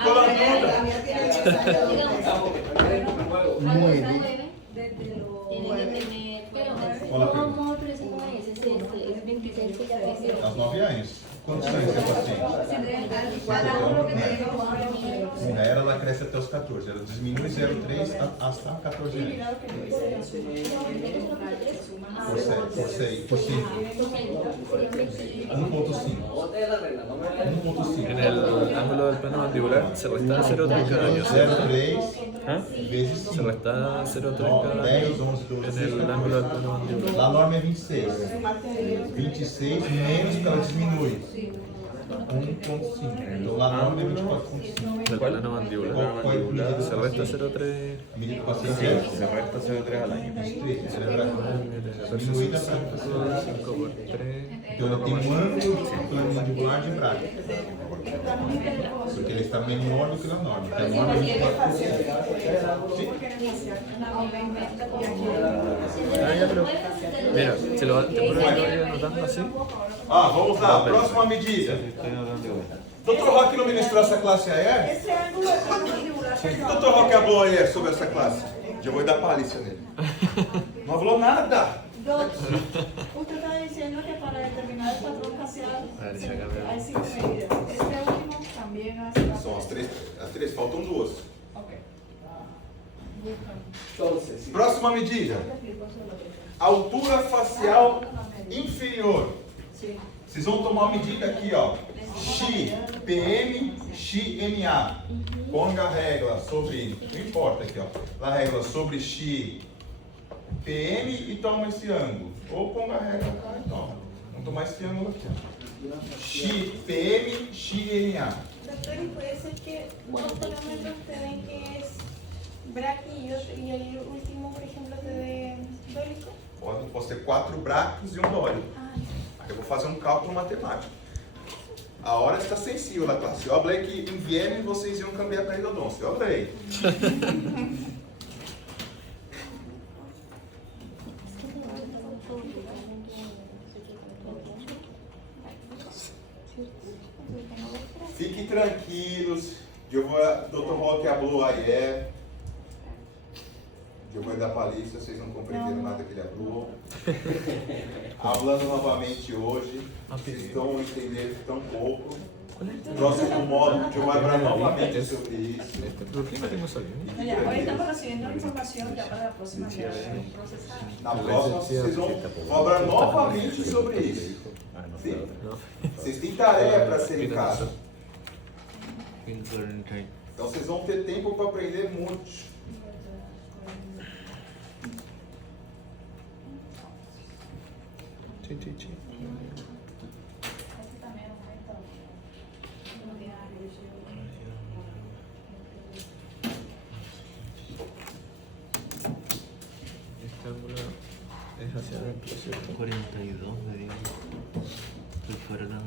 Muy bien. ¿Cómo presenta ese? Es 26 Aos 9 anos. Quantos anos é paciente? Na era ela cresce até os 14. Ela diminui 0,3 hasta 14 anos. Por 6, por 5. 1.5. 1.5. En el ángulo del plano mandibular se resta 0,3 cada año, ¿cierto? 0,3 ¿Ah? vezes Se 5. resta 0,3 cada 10, año 11, 12. en el ángulo del plano mandibular. A norma é 26. 26 menos que ela diminui. Então lá norma é 24,5. ¿Cuál es la mandíbula? La mandíbula se resta 0,3. Medida do paciente Se resta 0,3 al año. Diminuída 5 por 3. Então ele tem um ângulo plano mandibular de braque. Porque ele está menor do que na norma. Porque a norma é 24,5. Sim? Mira, si lo te pones ahí anotando así. Ah, vamos lá. Próxima medida. Dr. Roque não ministrou essa classe AE? Esse ângulo é plano mandibular. O que o Dr. Roque falou aí sobre essa classe? Já vou dar palícia nele. Não falou nada. Usted está diciendo que para determinar el patrón facial A ver si acá veo. hay 5 medidas. Este último también hace la São as três, faltam duas. Ok. Entonces, Próxima medida. Altura facial inferior. Vocês vão tomar uma medida aqui, ó. PM, XMA. Ponga a régua sobre, não importa aqui, ó. A régua sobre PM e toma esse ângulo. Ou ponga a régua cá e toma. Vamos tomar esse ângulo aqui, ó. PM, XMA. Doctor, y puede ser que unos parámetros te den que es braquillos y el último, por ejemplo, te dé dólico. Posso ter 4 bracos e um dólico. Aí eu vou fazer um cálculo matemático. A hora está sensível na classe. Eu falei que em Viena vocês iam cambiar para endodôncia. Eu falei. Fiquem tranquilos. Eu vou, Dr. Roque falou aí. Eu vou dar palestra, vocês não compreenderam nada que ele falou. Falando novamente hoje, vocês estão entendendo tão pouco. Próximo módulo, eu vou falar novamente sobre isso. ¿Pero qué no tengo salido? Hoy estamos recibiendo información ya para la próxima generación procesada. Na próxima, vocês vão falar novamente sobre isso. Sim? Vocês têm tarefa para ser em casa. Então vocês vão ter tempo para aprender muito. Sí, sí, sí. Este ángulo es hacia adentro, ¿cierto? 42 me dio. Si fuera la...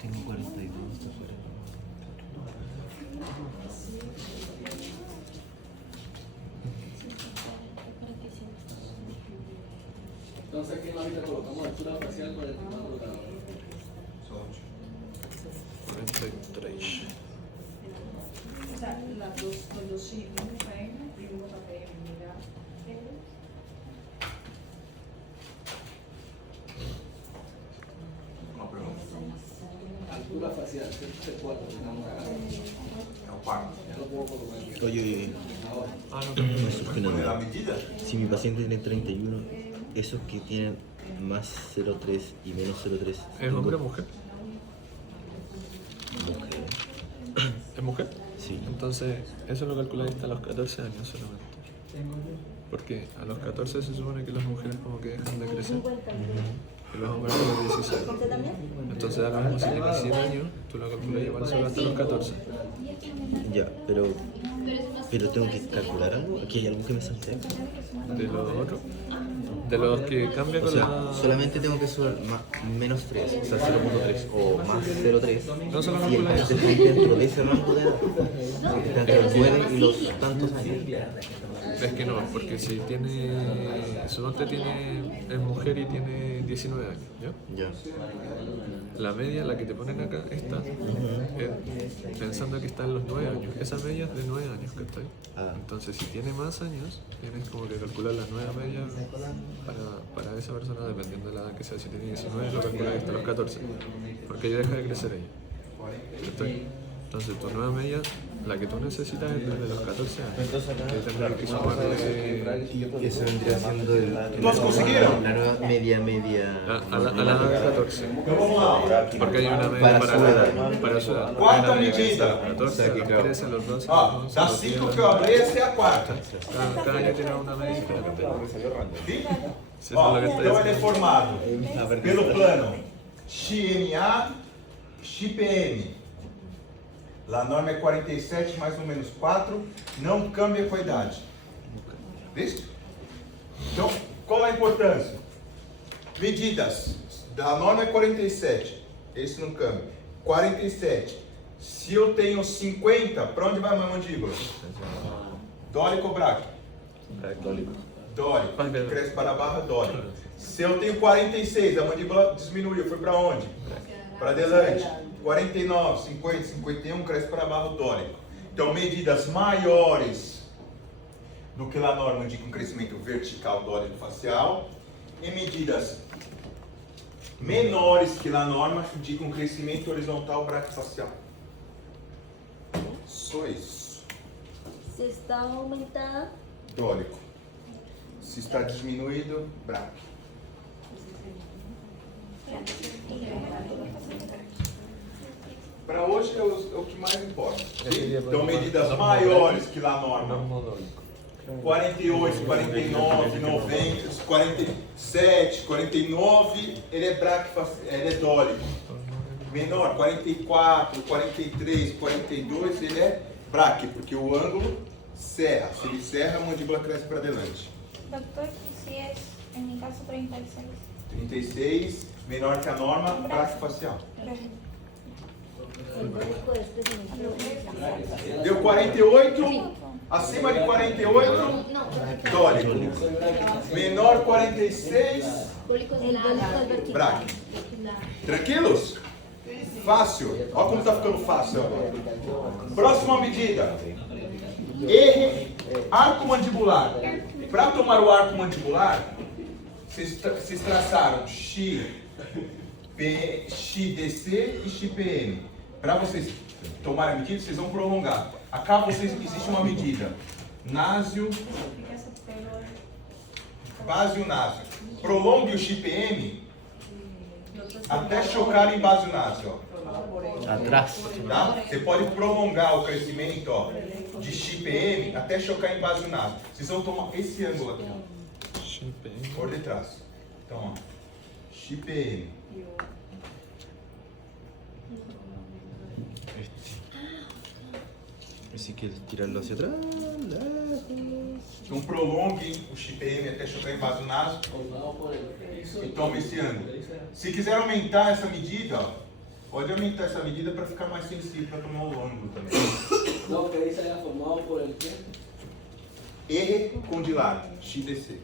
Tengo 42. entonces aquí en la vida colocamos altura facial con el estimado grado. 43. O sea, los dos sí, un frame y un papel. Mira. Altura facial, 104. É o quarto. Lo puedo colocar aquí. Oye, Ah, no, me surge una Poner a duda. medida? Si mi paciente tiene 31, esos que tienen más 0,3 y menos 0,3. ¿es hombre o mujer? Mujer. ¿Es mujer? Sí. Entonces, eso lo calculáis hasta los 14 años solamente. Porque a los 14 se supone que las mujeres como que dejan de crecer. Y los hombres a los 16. Entonces a lo mismo si tienes 100 años, tú lo calculas igual solo hasta los 14. Ya, pero tengo que calcular algo. Aquí hay algo que me salte. De los otros. De los que cambian O con sea, la... solamente tengo que sumar menos 3, o sea, 0,3 o más 0,3. No se lo Y el calculas. paciente está dentro de ese rango de edad. Entre los 9 y los tantos años. Es que no, porque si tiene... Suponte es mujer y tiene 19 años, ¿ya? Ya. La media, la que te ponen acá, esta, pensando que está en los 9 años. Esa media es de 9 años, ¿cachai? Ah. Entonces, si tiene más años, tienes como que calcular la nueva media para esa persona, dependiendo de la edad que sea. Si tiene 19, lo calculas hasta los 14, porque ahí deja de crecer ella. ¿Cachai? Entonces, tu nueva media La que tú necesitas es desde los 14 años. Entonces acá, Que tendrás que sumarle que se vendría siendo ¿Todos consiguieron? la nueva media. a la de 14. Então vamos lá. Porque hay una media Para para su la edad. edad. Para su edad. Quarta Hay una media que es medida. a los 14, O sea, que a los claro. 13, a los 12, a Ó, los 11, das a los 5 10. que eu abri, essa é a quarta. Cada año tiene una media diferente. Sim? Sí, eso Ó, es lo que então ele é estoy formado pelo plano XMA, XPM. Lá a norma é 47 mais ou menos 4, não cambia com a idade. Visto? Então, qual a importância? Medidas. Da norma é 47, esse não cambia. 47. Se eu tenho 50, para onde vai a minha mandíbula? Dórico ou braque? dolido. Dórico. Vai ver. Cresce para a barra, dórico. Se eu tenho 46, a mandíbula diminuiu, foi para onde? Para adelante. 49, 50, 51, cresce para a barra, dórico. Então, medidas maiores do que a norma indicam um crescimento vertical dórico facial, e medidas menores que a norma indicam um crescimento horizontal braquifacial. Só isso. Se está aumentada, Dórico. Se está diminuído, braque. Para hoje é o que mais importa. Então, medidas maiores que a norma. Normodólico. 48, 49, 90, 47, 49, ele é braquifacial, ele é dórico. Menor, 44, 43, 42, ele é braque, porque o ângulo serra. Se ele serra, a mandíbula cresce para adelante. Doctor, si es, en mi caso, 36. 36, menor que a norma, braquifacial. el dólico es crecimiento. Deu 48, acima de 48, dórico. Menor 46, Dólico es el dólico es vertical. braque. Tranquilos? Fácil. Olha como está ficando fácil agora. Próxima medida. Arco mandibular. Para tomar o arco mandibular, vocês traçaram XDC e XPM. Para vocês tomarem a medida, vocês vão prolongar. Acá existe uma medida. Násio, básio, násio. Prolongue o XPM até chocar em básio, násio. Atrás. Tá? Você pode prolongar o crescimento, ó, de XPM até chocar em básio, násio. Vocês vão tomar esse ângulo aqui, ó, por detrás. Então, ó, XPM. Así que tirarlo hacia atrás, lejos. Então prolongue o XPM até chocar em básio, násio e tome esse ângulo. Se quiser aumentar essa medida, ó, pode aumentar essa medida para ficar mais sensível para tomar o ângulo também. No, que ahí se haya formado por el qué. R condilar, XDC.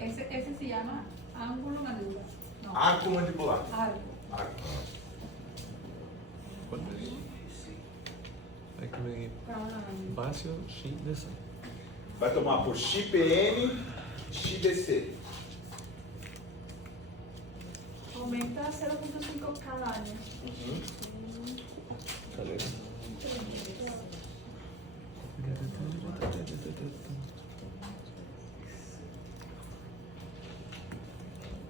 Ese se llama ángulo mandibular. No. Arco mandibular. Arco. Arco. ¿Cuál es? Hay que medir vacío, XDC. Vai tomar por XPM, XDC. Aumenta 0.5 cada año.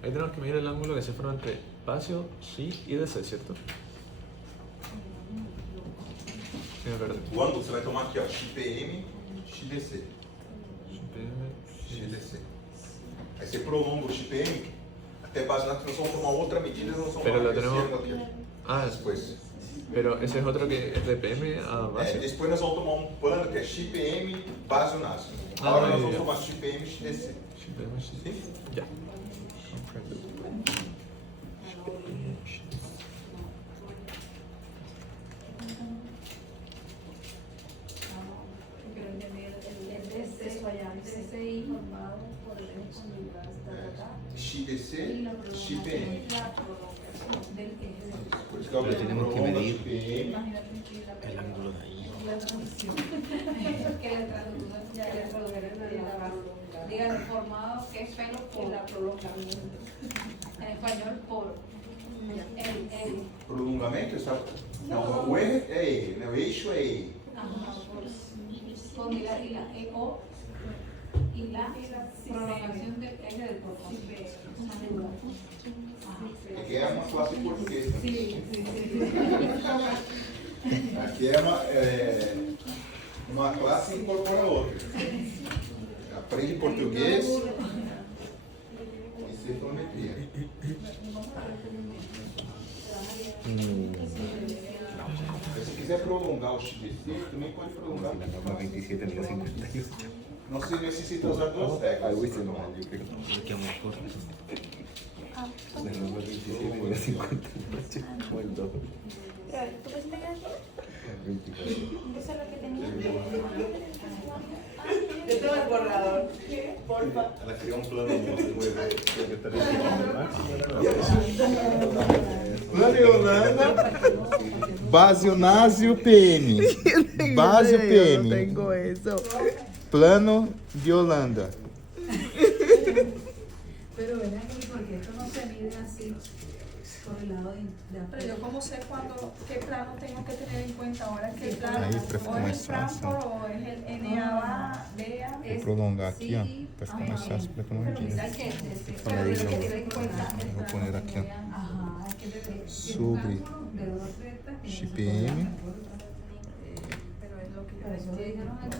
Ahí tenemos que medir el ángulo que se forma entre vacío, X y DC, ¿cierto? Sí, es verdad. O ângulo você vai tomar aqui, ó, XPM, XDC. XPM, XDC. Aí você prolonga o XPM até base na que nós vamos tomar outra medida, nós vamos Pero tomar lo tenemos- esse ângulo aqui. Ah, Depois. pero ese es otro que es de PM a vacío. Depois nós vamos tomar um plano que é XPM, base naso. Ah, Agora nós ya, vamos ya. tomar XPM, XDC. XPM, XDC. Sim? Ya. Comprendo. DCI formado por el eje condibular, XDC, XPM. del eje del Por isso que eu Pero tenemos que prolongo medir XPM. Imagínate que la El ángulo de ahí. la traducción. Que la traducción ya le digan formado que es pelo por la prolongamiento. En español por. Prolongamento está... Não, o R é E, né? O eixo é E. Con y la EO y la prolongación del eje del cuerpo. Aqui é uma classe em português. Né? Sí. Aqui é uma classe que incorpora outra. Aprende português e circunmetria. Se quiser prolongar o XDC, também pode prolongar. La norma 27 mide 58. Não se necessita usar duas teclas. Algo hice mal, yo creo que queda muy corto. La norma 27 mide 58, como el doble. Pero, ¿tú puedes pegar aquí? 24. Eso es lo que tenía. Yo tengo el borrador. Porfa. Ela cria um plano muito Plano de Holanda, base Unásio PM. Base PM. Tengo eso. Plano de Holanda. Pero ven aquí, porque esto no se mide así por el lado de Pero yo cómo sé qué plano tengo que tener en cuenta ahora, qué plano, Ahí, para o es el começar, Frankfurt o es el NA, BA, Vou prolongar aqui, ó, para começar a explicar uma medida. pero hay que tener en cuenta. Vou pôr aqui, ó, ajá, hay que ver sobre de 2 rectas que XPM. Pero es lo que Pero eso lo dijeron aquí.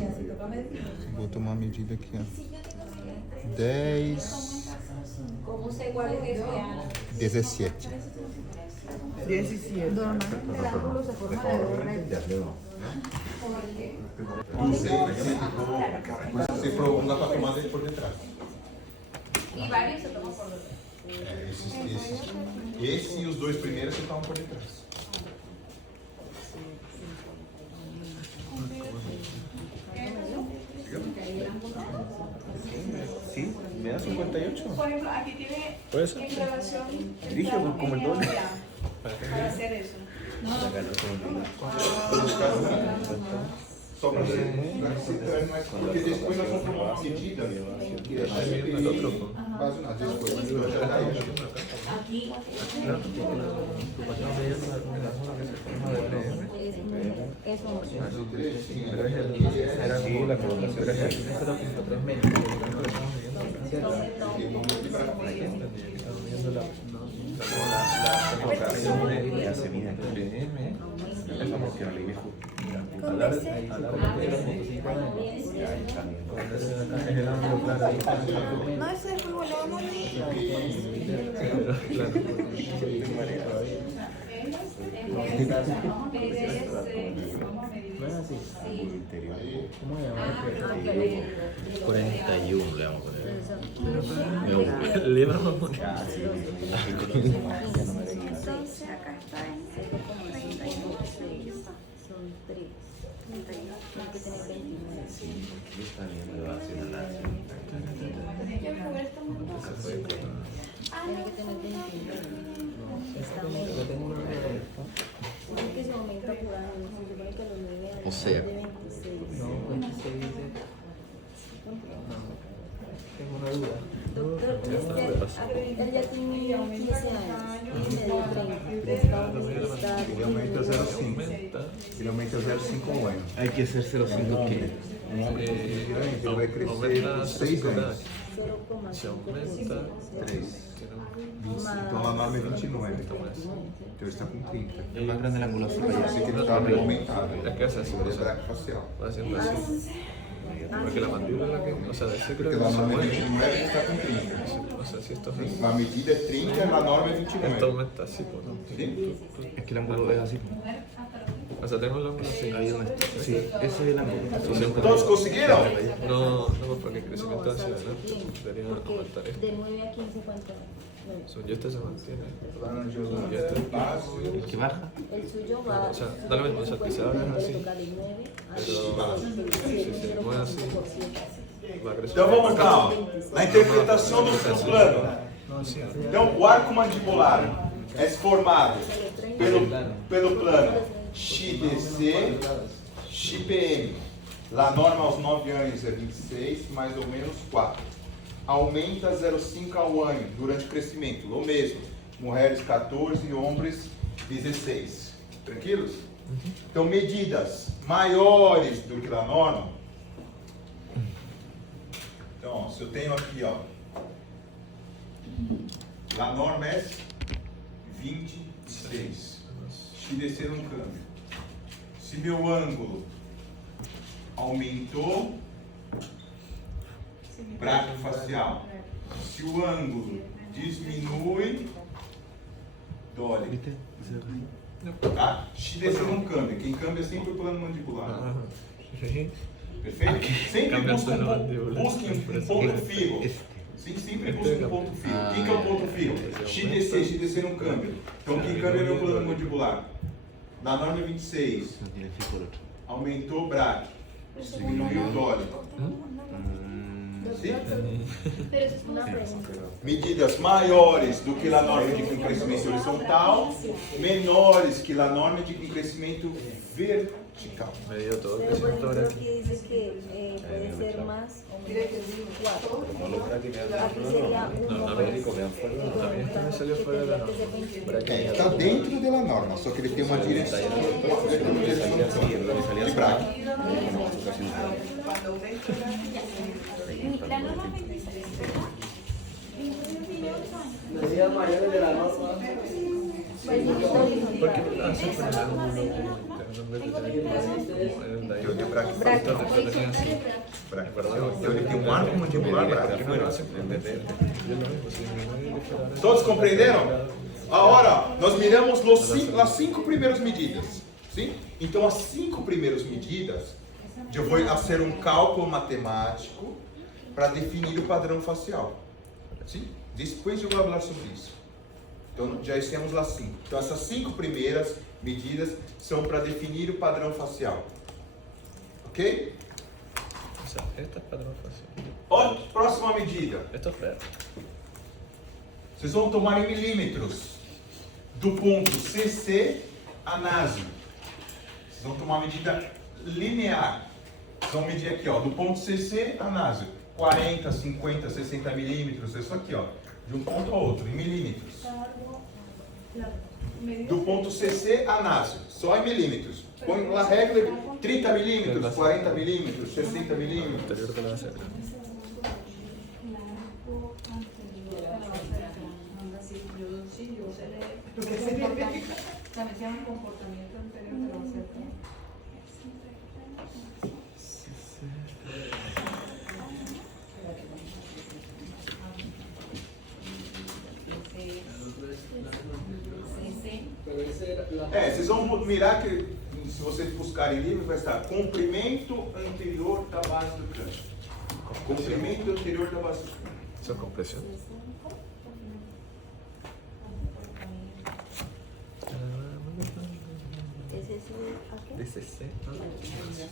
Y así toca medir. Vou tomar a medida aqui, ó. 10, ¿Cómo sé cuál es ese? 17. 17. Normalmente el ángulo se forma de 2 rectas. Se prolonga para tomar por detrás. Y varios se toman por detrás. Esse e os dois primeiros se tomam por detrás. Sí, me da 58. Por ejemplo, aquí tiene ¿Puede ser? en relación Dirige como el doble. para hacer eso. Só para porque depois nós vamos tomar uma medida e deixar el otro. base na depois. Já tá aí. Claro, tu patrón me llama la zona que se forma de PM. Pero es el ángulo, la colocación, pero es el 0.3 metros. La colocación de se mide en PM. Es como que la ley es es el ángulo claro ahí. No, eso es muy bueno, vamos a ver. Interior. 41 le vamos a poner. Le vamos a poner. Entonces acá está en 36. Son 3. 31. Tiene que tener 29. Está bien, le va a hacer la Yo puedo ver estos mundos. Tiene que tener 29. Está medio. Es que se aumenta por año. Se supone que a los 9 años O sea. es de 26. No, 26 tengo una duda. Doctor, él ya tiene 15 años. Y me dio 30. Está Ele aumenta 0,5. Ele aumenta 0,5 ao ano. Hay que hacer 0,5 que Um homem grande, ele vai crescer Aumenta por 6 anos. 0,5. Se aumenta 3. Então a norma é 29. Então está com 30. es más grande la angulación. Eu sei que ele está aumentado. Es que es así, Ele o é sea, braco facial. va siendo así. Porque la mandíbula es la que, o sea, ese creo Porque que a se norma é mueve. 29 e está com 30. O sea, si esto es así, A medida é 30 e a norma é esto 29. aumenta así, pues, ¿no? Sim? Es que el ángulo es así. O sea, tengo el ángulo así. Ahí donde está. Sí, ese es el ángulo. Todos conseguiram? No, porque el crecimiento hacia adelante debería aumentar esto. De 9 a 15, ¿cuánto? Yo este se mantiene. Plano de Y Holanda, este, base. El que baja. El suyo va. o sea, da lo mismo, o sea, que se abra así, tocar de 9 a pero si se mueve así, va a crecer. Então vamos lá, ó. Na interpretação do plano. Então o arco mandibular é formado pelo plano XDC, XPM. La norma aos 9 anos é 26, mais ou menos 4. aumenta 0,5 ao ano durante o crescimento. O mesmo. Mulheres 14 e homens 16. Tranquilos? Então, medidas maiores do que a norma. Então, ó, se eu tenho aqui, ó, a norma é 26. Se descer um câmbio. Se meu ângulo aumentou, braquifacial. Se o ângulo diminui, dólico. Tá? Se descer um câmbio. Quem câmbia é sempre o plano mandibular. Perfeito? Sempre busquem um ponto fio. Sim, sempre busca um ponto fio. Quem que é o ponto fio? Se descer um câmbio. Então, quem câmbia é meu plano mandibular. Na norma 26, aumentou o braque, diminuiu o dólico. Medidas maiores do que a norma de crescimento horizontal, menores que a norma de crescimento vertical. Pero por ejemplo aquí dice que puede ser más o menos de 4. Aquí sería 1. Está dentro da norma, só que ele tem uma direção de braque. La norma 26, ¿verdad? Medidas mayores de la norma. ¿Por qué no hace por el ángulo Teoria braquifacial. Ele tem um arco mandibular braque. Todos compreenderam? Agora, nós miramos as 5 primeiras medidas. Sim? Então, as 5 primeiras medidas, eu vou fazer um cálculo matemático para definir o padrão facial. Sim? Depois eu vou falar sobre isso. Então, já temos lá 5. Então, essas 5 primeiras medidas são para definir o padrão facial. Ok? Esta es padrão facial. Ó, próxima medida. Esto es real. Vocês vão tomar em milímetros do ponto CC a naso. Vocês vão tomar uma medida linear. Vocês vão medir aqui, ó, do ponto CC a naso. 40, 50, 60 milímetros. Isso aqui, ó. De um ponto ao outro, em milímetros. Do ponto CC a naso. Só em milímetros. Põe lá a regra de 30 milímetros, 40 milímetros, 60 milímetros. Porque significa también tiene un comportamiento anterior de los cerdos. Vocês vão mirar que, se vocês buscarem livro, vai estar comprimento anterior da base do crânio. Comprimento anterior da base do crânio. Son compresiones.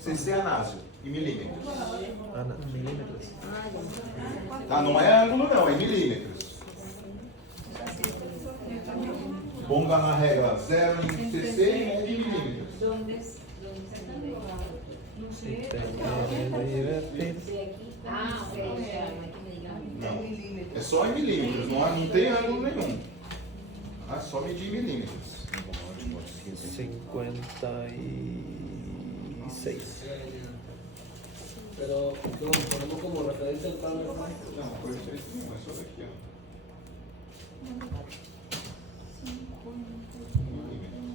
CC anásio, em milímetros. Milímetros. Tá, não é ângulo não, é milímetros. Ponga na regra 0 em CC e 1 em milímetros. Não, é só em milímetros, não tem ângulo nenhum. É só medir em milímetros. 56. Pero ponemos como referencia el plano. Não, foi isso aí, mas só daqui, ó.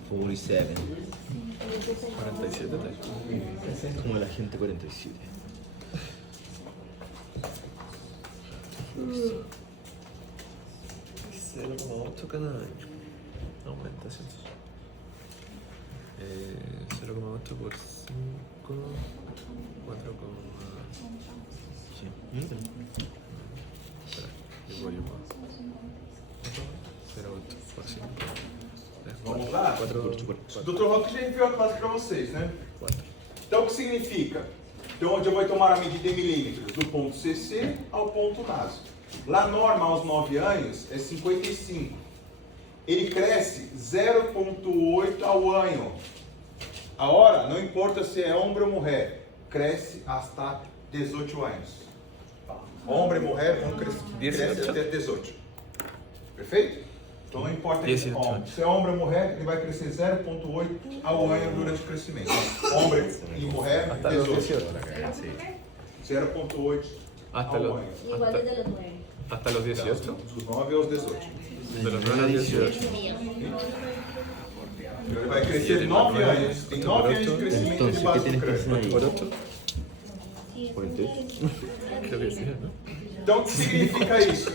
47. 47 Como la gente 47. Cero como 8 cada año. Aumenta, ¿cierto? 0,8 por 5, 4, Sí. espera, igual yo más. 0,8 por 5. Vamos lá? 4, O Dr. Roque já enviou a classe para vocês, né? 4. Então, o que significa? Então, onde eu vou tomar a medida em milímetros, do ponto CC ao ponto naso. Lá, norma aos 9 anos é 55. Ele cresce 0,8 ao ano. A hora, não importa se é homem ou mulher, cresce hasta 18 anos. Homem e mulher vão crescer até 18. Perfeito? Então não importa se é homem ou mulher, ele vai crescer 0,8 ao ano durante o crescimento. Homem e mulher, 18. 0,8 hasta ao los, ano. Igual desde los 9. hasta los 18. Dos 9 aos 18. De los 9 a los 18. Ele vai crescer 9 anos. Tem 9 anos de crescimento de base do crânio. Por 8. 48. Creo que sí, ¿no? Então o que significa isso?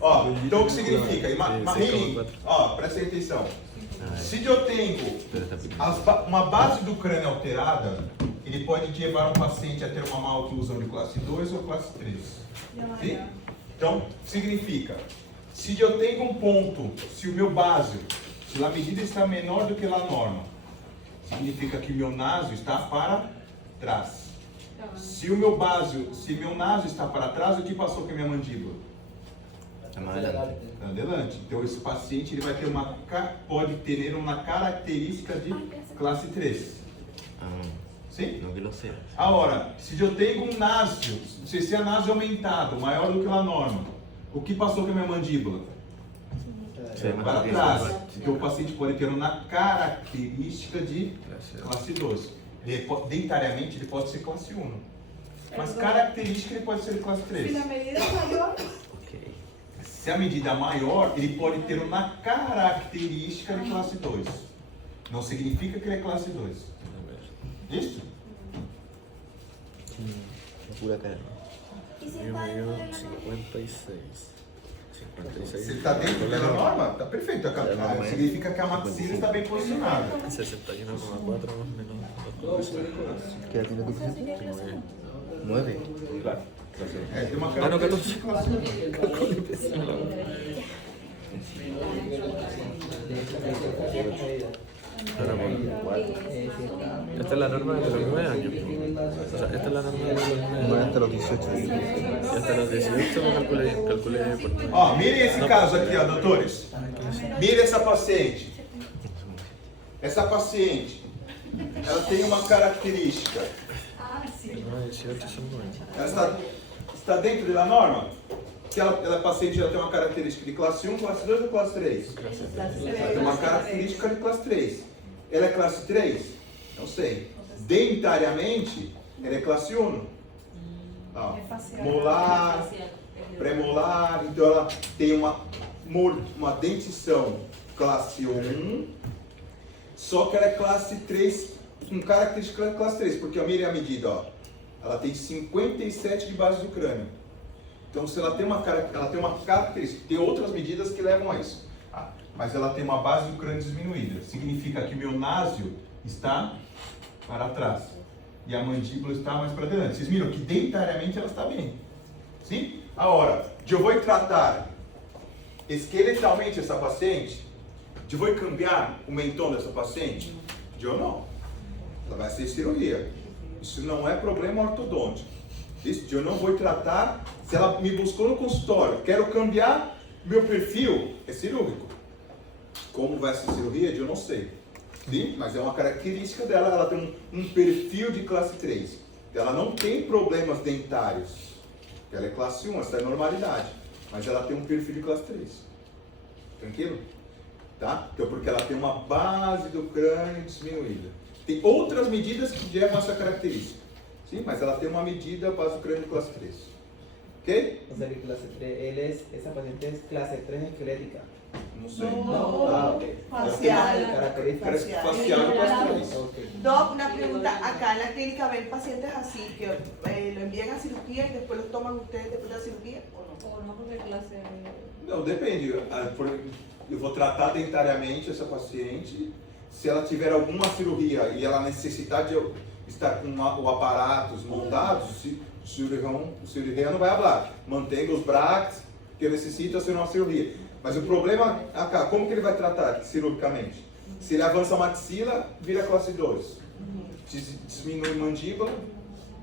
Ó, então o que significa? Marini, ó, presta atenção. Se eu tenho uma base do crânio alterada, ele pode levar um paciente a ter uma má oclusão de classe 2 ou classe 3. Sim? Então, significa, se eu tenho um ponto, se o meu básio, se a medida está menor do que a norma, significa que meu naso está para trás. Se o meu básio, se meu naso está para trás, o que passou com a minha mandíbula? Adelante. Então esse paciente ele vai ter pode ter uma característica de classe 3. Sim? Não que lo sea. Agora, se eu tenho um naso, se esse naso é aumentado, maior do que a norma, o que passou com a minha mandíbula? Para trás. Então o paciente pode ter uma característica de classe 2. Dentariamente ele pode ser classe 1. Mas característica ele pode ser de classe 3. Se a medida é maior, se a medida é maior, ele pode ter uma característica de classe 2. Não significa que ele é classe 2. Isso? Pura cara. ¿Y si Yo está me dentro dio de la norma? 56. 56. Se está dentro da norma, está perfeito. Significa que a maxila está bem posicionada. 61,4 menos 2,5. ¿Qué edad tiene tu paciente? 9. Claro. Tem uma Ah, no, característica 14. de classe 1. Ahora por 4. Esta es la norma de los 9 años. O sea, esta es la norma de los 9 años. Hasta los 18. Y hasta los 18 lo calculé por... Ó, mirem esse caso aqui, ó, doutores. Mire essa paciente. Essa paciente, ela tem uma característica. De 9 a 18 son 9. Ela está dentro da norma? Que ela é paciente, ela tem uma característica de classe 1, classe 2 ou classe 3? Ela tem uma característica de classe 3. Ela é classe 3? Não sei. Dentariamente, ela é classe 1. Ó, molar, premolar, então ela tem uma dentição classe 1, só que ela é classe 3, com característica de classe 3, porque mire a medida, ó, ela tem 57 de base do crânio. Então, se ela tem uma característica, tem outras medidas que levam a isso, mas ela tem uma base do crânio diminuída, significa que o meu násio está para trás e a mandíbula está mais para diante. Vocês viram que dentariamente ela está bem, sim? Agora, eu vou tratar esqueletalmente essa paciente, eu vou cambiar o mentão dessa paciente? Eu não, ela vai ser cirurgia, isso não é problema ortodôntico. Isso, eu não vou tratar. Se ela me buscou no consultório, quero cambiar meu perfil, é cirúrgico. Como vai ser cirurgia, eu não sei. Sim? Mas é uma característica dela, ela tem um perfil de classe 3. Ela não tem problemas dentários. Ela é classe 1, ela está em normalidade. Mas ela tem um perfil de classe 3. Tranquilo? Tá? Então, porque ela tem uma base do crânio diminuída. Tem outras medidas que levam essa característica. Sim, mas ela tem uma medida base do crânio de classe 3. Ok? O sea que clase 3, esa paciente es clase 3 esquelética. Não sei. No, ok. Facial. Características Facial de classe 3. Okay. Doc, una pregunta. Acá en la clínica ven pacientes así que lo envían a cirugía y después los toman ustedes después de la cirugía o no? o no, porque clase... Não, depende. Eu vou tratar dentariamente essa paciente. Se ela tiver alguma cirurgia e ela necessitar de estar com o aparatos montados, o cirurgião não vai falar. Mantenha os brackets, que necessita ser uma cirurgia. Mas o problema, como que ele vai tratar cirurgicamente? Se ele avança a maxila, vira classe 2. Se diminui mandíbula,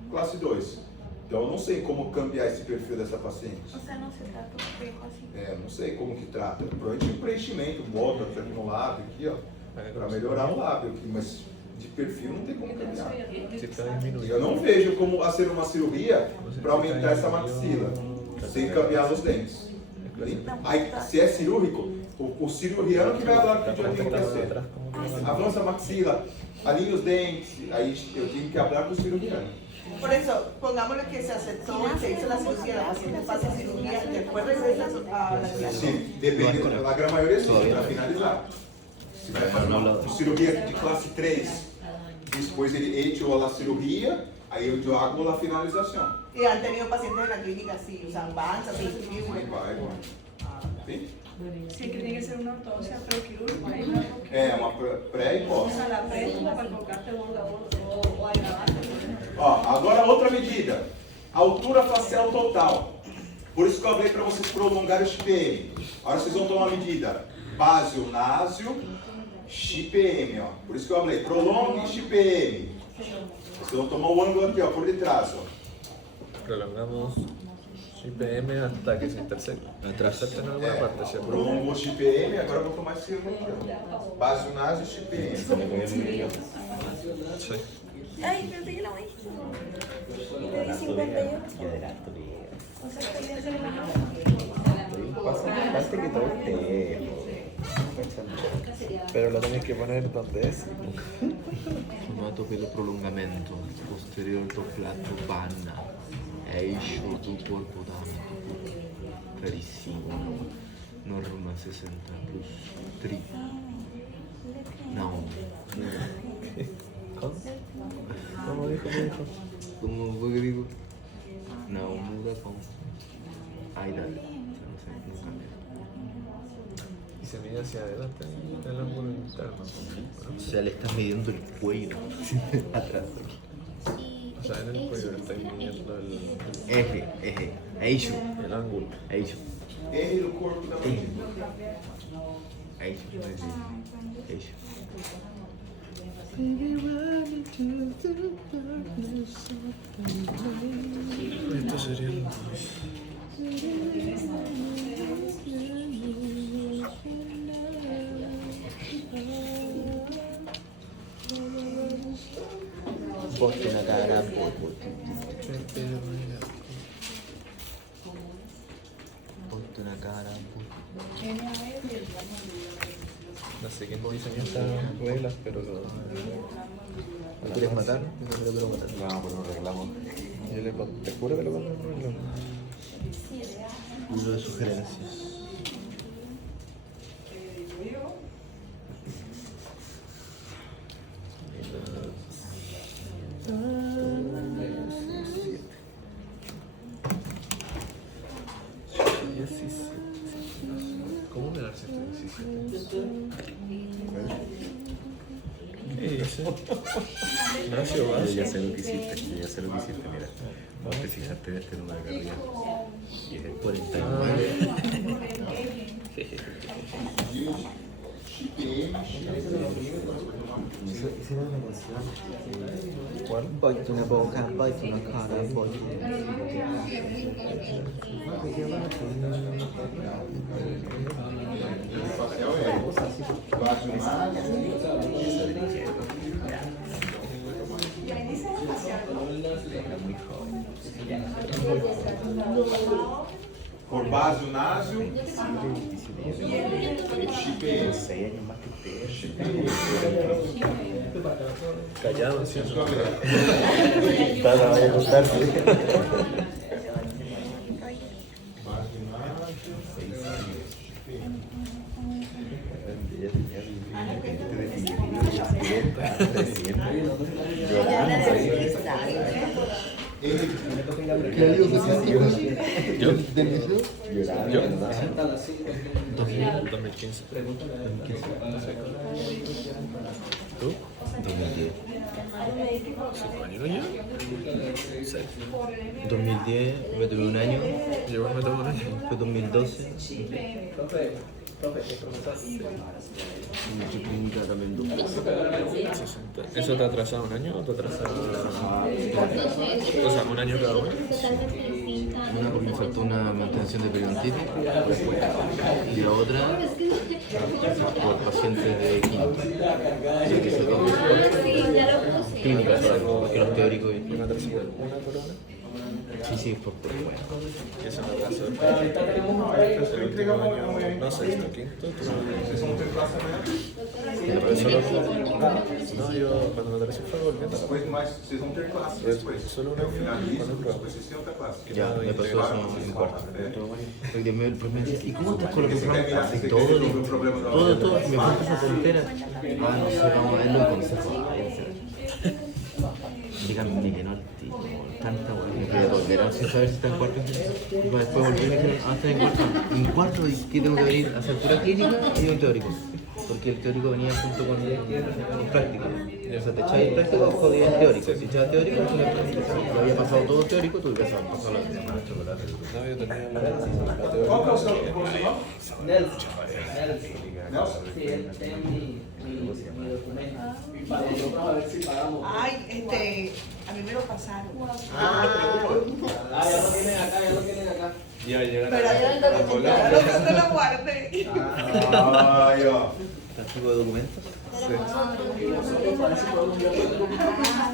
classe 2. Então eu não sei como cambiar esse perfil dessa paciente. O sea, no se trata un espejo así. Não sei como que trata. Provavelmente um preenchimento, bota aqui no lábio, aqui, ó, para melhorar o lábio aqui, mas de perfil não tem como cambiar. Se está disminuindo. Eu não vejo como fazer uma cirurgia para aumentar essa maxila, sem cambiar os dentes. Aí, se é cirúrgico, o cirurgiano que vai falar que eu tenho que fazer. Avança a maxila, alinha os dentes, aí eu tenho que falar com o cirurgiano. Por eso, pongámosle que se aceptó y se hizo la cirugía, la paciente pasa cirugía y después regresa a la clínica. Sim, depende, a grande maioria sim, para finalizar. Se vai fazer uma cirurgia de classe 3, depois ele tirou a cirurgia, aí eu hago a finalização. Y han tenido pacientes en la clínica así, usan banza, Vai. Sim? Sí, que tiene que ser una ortodoncia prequirúrgica. Ahí no, porque É, uma pré e pós. usa la préstuma para colocarte borda a borda o agravarte. Ó, agora outra medida, altura facial total. Por isso que eu falei para vocês prolongar o XPM. Agora vocês vão tomar a medida básio, násio, XPM, ó. Por isso que eu falei, prolongue XPM. Vocês vão tomar o ângulo aqui, ó, por detrás, ó. Prolongamos IPM hasta que se intersecte. Intersecte en alguna parte, ¿cierto? Prolongo o XPM, agora eu vou tomar esse ângulo aqui, ó. Básio, násio, XPM. Sí. Ay, pero te la voy. Te di 58. O sea, estoy de hacer Basta que todo esté. Pero lo tenés que poner donde es. Formato pelo prolongamento posterior do flato panna, eixo do corpo d'amato, claríssimo, norma 60 plus 3. Não. ¿Cómo dijo? Como fue griego? Não, muda com. Ai, dale. Não sei, não cambia. Y se mide hacia adelante el ángulo interno. O sea, le estás midiendo el cuello atrás. O sea, en el cuello le estáis midiendo el Eje, eixo. el ángulo. Eixo. R do corpo da medida. Eixo, eixo. Esto sería el... Ponte una cara, ponte una cara. No sé quién diseñó estas reglas, pero lo... ¿Quieres matar? Yo creo que lo matar. No, pues lo arreglamos. Yo te juro que lo pongo. Libro de sugerencias. ¿Cómo me da 117? ¿Qué dice? Ignacio, vas. Yo ya sé lo que hiciste, mira. Vos te fijaste en este número de arriba. Y es el 49. Esa era una canción. ¿Cuál? Voy una boca, voy una cara, voy. Por base o násio, XPM. 6 años más que usted. Callado, ¿sí? Para vaya a contarse. ¿Yo? Yo. 2015. ¿Tú? 2010. 5 años ya. 6. 2010, me tuve un año. Yo me tomo un año. Fue 2012. ¿Eso te ha atrasado un año o te ha atrasado? O sea, un año cada uno. Una porque me faltó una mantención de periodontitis y la otra por pacientes de quinto. Así que se toma clínicas, porque los teóricos... Una corona. Sí, por bueno. Que es un abrazo. No sé, esto quinto. Vocês vão ter classe amanhã? No, yo cuando me atrasé fue volviendo. Depois, mas vocês vão ter classe depois. Solo una Eu finalizo, cuando pruebo. depois vocês têm outra classe. Ya, me pasó eso en cuarto. Porque me decía, ¿y cómo estás con los Você quer mirar, programas? você Todo, quer resolver o problema da todo, me falta esa tontera. Ah, no sé, vamos a verlo en consejo. Díganme, Miguel, ¿no? Tanta hueá. Me quedé volver sin saber si está en cuarto. Después volví y dije, está en cuarto. En cuarto, ¿qué tengo que venir? A hacer pura clínica y un teórico. Porque el teórico venía junto con el práctico. O sea, te echabas el práctico, jodías el teórico. Si echabas teórico, entonces el práctico. Lo había pasado todo teórico, tú hubieras pasado la semana de chocolate. No, yo tenía la Qual que é o seu teoría. nome? Nelson. Sí, él tiene mi documento. Vamos a ver si pagamos. Ay, a mí me lo pasaron. Ya lo tienen acá. Ya llegar Pero a allá la cola. lo que se lo guardé. Ai, ó. ¿Tráfico de documentos?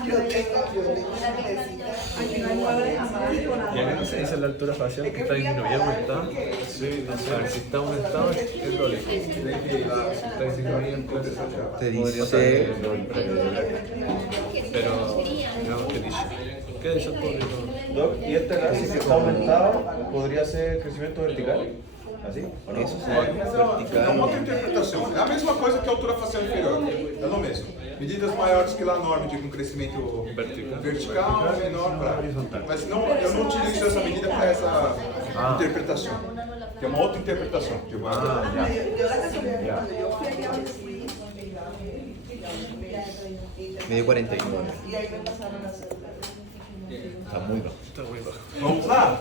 Yo tengo Aquí no hay muebles jamás con Ya que no se dice la altura facial que está disminuyendo, ¿está? Sí, no sé. A ver, si está aumentado es doble. Si está disminuyendo, Te podría dice... ser pero, digamos que dice. ¿Qué dice el público? Doc, y este casi que está aumentado, podría ser crecimiento vertical. ¿Así? Eso É uma outra interpretação. É a mesma coisa que a altura facial inferior. É o mesmo. Medidas maiores que lá a norma de um crescimento vertical, menor para horizontal. Mas não, eu não utilizo essa medida para essa interpretação. Que é uma outra interpretação. Yo la casualidad, cuando yo fui allá a Brasil, Medio 49. y ahí me pasaron a hacer. Está muy bajo. Vamos lá?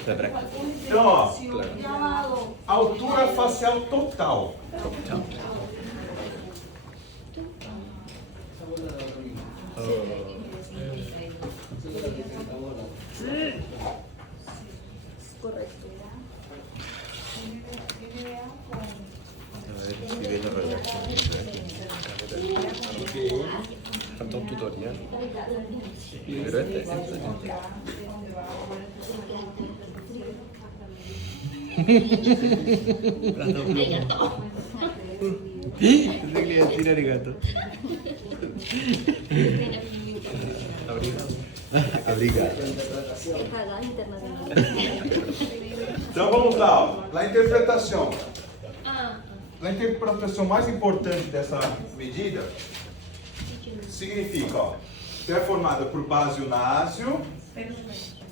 Está práctico. Então, ó, altura facial total. Correcto. A ver si ves la redacción. Falta un tutorial. Pero este. Pensé que le iba a decir arigato. Obrigado. Pagada internacional. Então vamos lá, ó. Na interpretação. A interpretação mais importante dessa medida significa, ó, que é formada por base násio,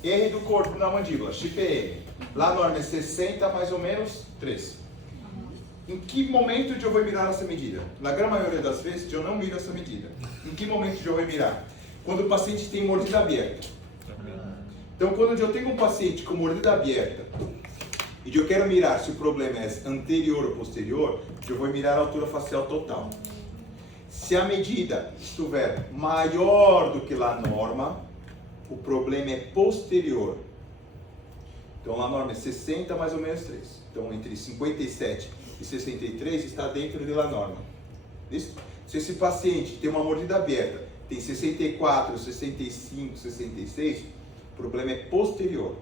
R do corpo na mandíbula, XPM. Lá a norma é 60 mais ou menos 3. Em que momento eu vou mirar essa medida? Na grande maioria das vezes eu não miro essa medida. Em que momento eu vou mirar? Quando o paciente tem mordida aberta. Então quando eu tenho um paciente com mordida aberta e eu quero mirar se o problema é anterior ou posterior, eu vou mirar a altura facial total. Se a medida estiver maior do que a norma, o problema é posterior. Então a norma é 60 mais ou menos 3. Então entre 57 e 63 está dentro da norma. Isso? Se esse paciente tem uma mordida aberta, tem 64, 65, 66, o problema é posterior.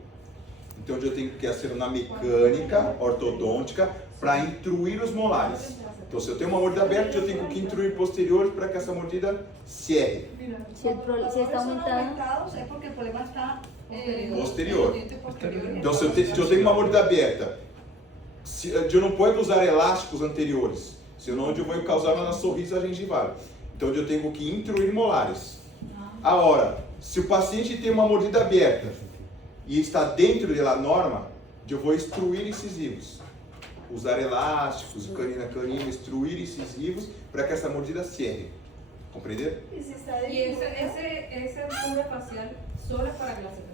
Então eu tenho que fazer uma mecânica ortodôntica para intruir os molares. Então se eu tenho uma mordida aberta, eu tenho que intruir posterior para que essa mordida cierre. Si está aumentado, es porque el problema está Posterior. Então se eu tenho uma mordida aberta, eu não posso usar elásticos anteriores, senão eu vou causar uma sorriso gengival. Então eu tenho que intruir molares. Agora, se o paciente tem uma mordida aberta e está dentro da norma, eu vou extruir incisivos. Usar elásticos, canina, extruir incisivos para que essa mordida cierre. Compreender? Y esa altura facial solo es para clase 3.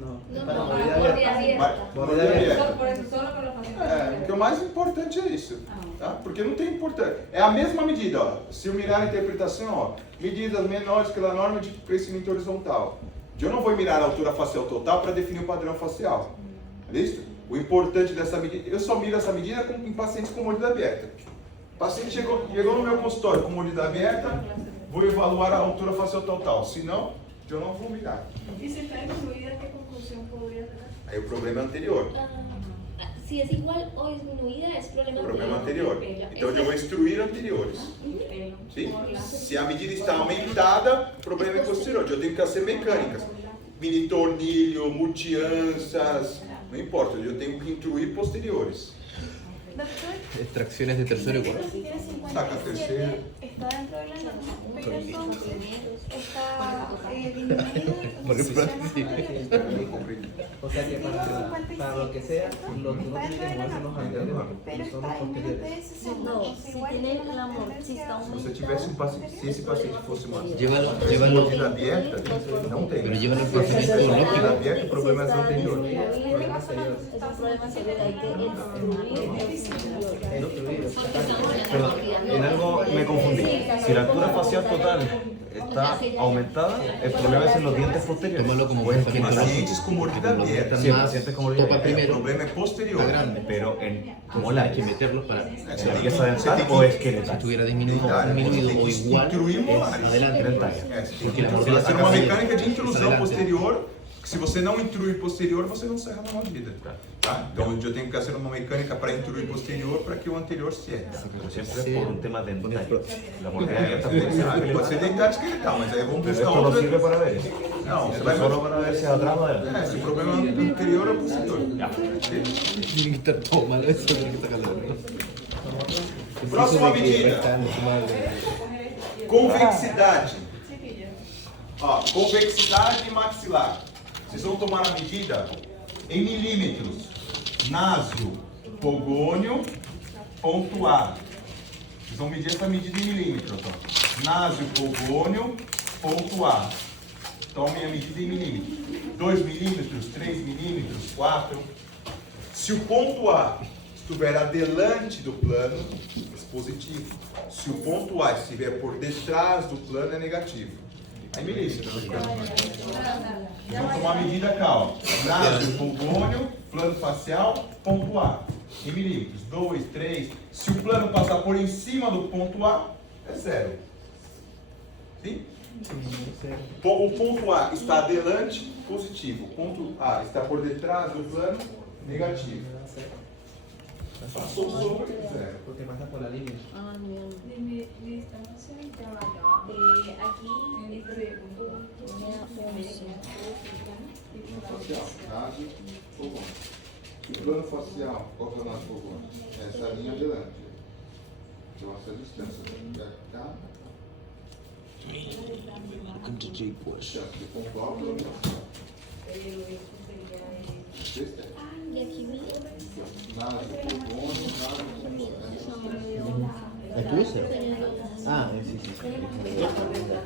No, no, para no, movilidad para abierta. Mordida aberta. Por eso solo con los pacientes. É, o que é mais importante é isso, tá? Porque não tem importância. É a mesma medida, ó. Se eu mirar a interpretação, ó, medidas menores que a norma de crescimento horizontal. Eu não vou mirar a altura facial total para definir o padrão facial. Listo? O importante dessa medida, eu só miro essa medida em pacientes com mordida aberta. O paciente chegou no meu consultório com mordida aberta, vou evaluar a altura facial total. Se não, eu não vou mirar. E se está incluída, ¿qué conclusión podría sacar? Aí o problema é anterior. Si es igual o disminuida, es problema O problema anterior. Então eu vou instruir anteriores. Sim? Se a medida está aumentada, o problema é posterior. Eu tenho que fazer mecânicas. Mini tornilho, multianças, não importa. Eu tenho que instruir posteriores. Extracciones de tercero y cuarto. Saca tercero. Está dentro de la norma, pero entonces está disminuida. Porque se llama- O sea que para lo que sea, lo que uno tiene que mover son los anteriores, pero no son está los en posteriores. menos de 60. No, Entonces, si igual tiene tiene una el amor, si tendencia está Se você tivesse se esse paciente fosse uma Llévalo mordida aberta, não tem. Pero llévalo al paciente Se con mordida óptica. aberta, o problema é anterior. Es un problema seguro, hay que Perdón, en algo me confundí. Si la altura facial total está aumentada, el problema es en los dientes posteriores. Tómalo como Pues pensamiento Pacientes com mordida aberta. Sí, pacientes con mordida topa aberta. O primero, problema é posterior. está grande, Pero en hay molar, que meterlo para ¿en la pieza dental o si esqueletal? estuviera disminuido o igual, Instruir molares. adelante. Tem que fazer uma mecânica de intrusão posterior. Se você não intruir posterior, você não serra na mordida. Tá? Então eu tenho que fazer uma mecânica para intruir posterior para que o anterior cierre. Pero siempre es por un tema dental. La mordida abierta puede ser Pode ser dental esqueletal, mas aí vamos Pero buscar esto no sirve outra. para ver eso. Não, você Esto vai es solo para ver si atrás o adelante. Se o problema é anterior ou posterior. Tiene que estar todo malo eso, tiene que sacarlo. Próxima medida. Convexidade. Ó, convexidade maxilar. Vocês vão tomar a medida em milímetros. Naso, pogônio, ponto A. Vocês vão medir essa medida em milímetros. Ó. Naso, pogônio, ponto A. Tomem a medida em milímetros. 2 milímetros, 3 milímetros, 4. Se o ponto A estiver adelante do plano, é positivo. Se o ponto A estiver por detrás do plano, é negativo. Aí milímetros. Vamos tomar a medida cá, ó. Naso, pogônio, plano facial, ponto A. Em milímetros. 2, 3. Se o plano passar por em cima do ponto A, é 0. Sim? O ponto A está adelante, positivo. O ponto A está por detrás do plano, negativo. Passou sobre, 0. Porque pasa por la línea. Ah, no. Aquí Facial, naso, pogônio. O plano facial, qual que é o naso pogônio? Essa linha adelante. Então essa distância vai ficar. Distância do ponto A ao plano facial. y aquí Naso, pogônio, naso, ¿Es tu ese? Ah, sí, sí. é negativo.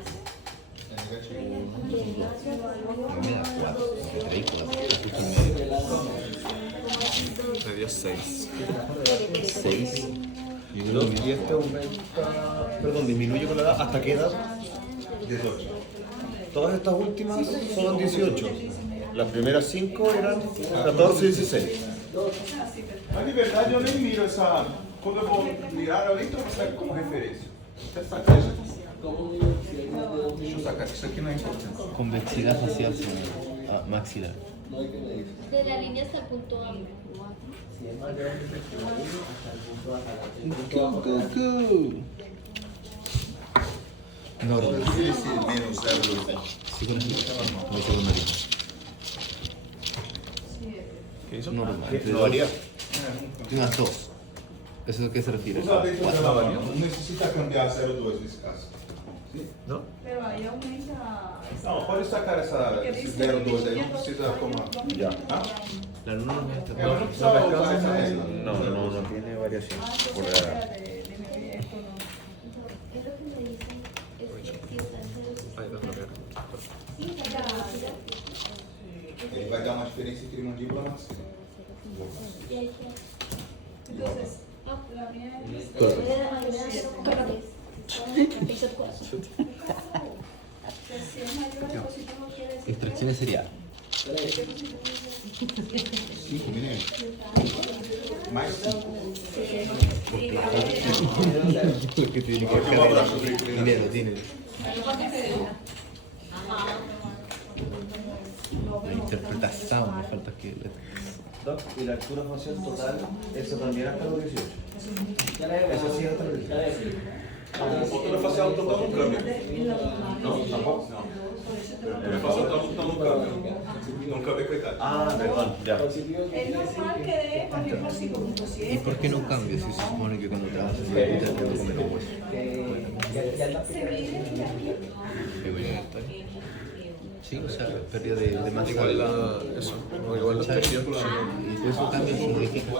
Me dio 6. 6. Y este aumenta, perdón, disminuye con la edad, ¿hasta qué edad? 18. Todas estas últimas son 18. Las primeras 5 eran 14 y 16. Mas de verdade eu nem miro essa. Quando eu vou mirar, eu nem tomo isso aqui como referência. Essa caixa. Deixa eu sacar, isso aqui não é importante. Convexidad facial maxilar. de la línea hasta el punto A. Si es mayor hasta el punto A, hasta el punto A. Normal. Esse menos 0,2. Psicología. No psicología. ¿Qué hizo? Normal. ¿No varía? Unas 2. ¿Eso a qué se refiere? Usa a letra dela, não necessita cambiar 0,2 nesse caso. ¿No? Pero ahí aumenta. Não, pode sacar esse 0,2 aí, não precisa tomar. Ya. Ah? La luna no me está Eu não precisava usar essa regra. No tiene variación por la edad. Es lo que me dicen, es que si está en Ahí va a cambiar. Ele vai dar uma diferença entre mandíbula e maxilar. y hay que Entonces, la mía es. de la manera 0,3. Eso es 4. Si es mayor el positivo, quiere Extracción serial. Cinco, menino. Mais 5. Porque tiene que buscar dinero, dinero. La interpretación, me falta que... Doc, y la altura facial total, eso también hasta los 18. Eso sí hasta los 18. A altura facial total no cambia. Não? Tampoco? Não. A altura facial total não cambia. Não cambia, coitado. Ah, perdón, ya. Es normal que dé, por ejemplo, 5.7. ¿Y por qué no cambia si se supone que cuando trabajas en la vida te va a comer un hueso? Se mide aquí. ¿Qué voy a gastar? Sí, o sea, pérdida de masa. Igual eso, o igual la expresión. Y eso cambia significa.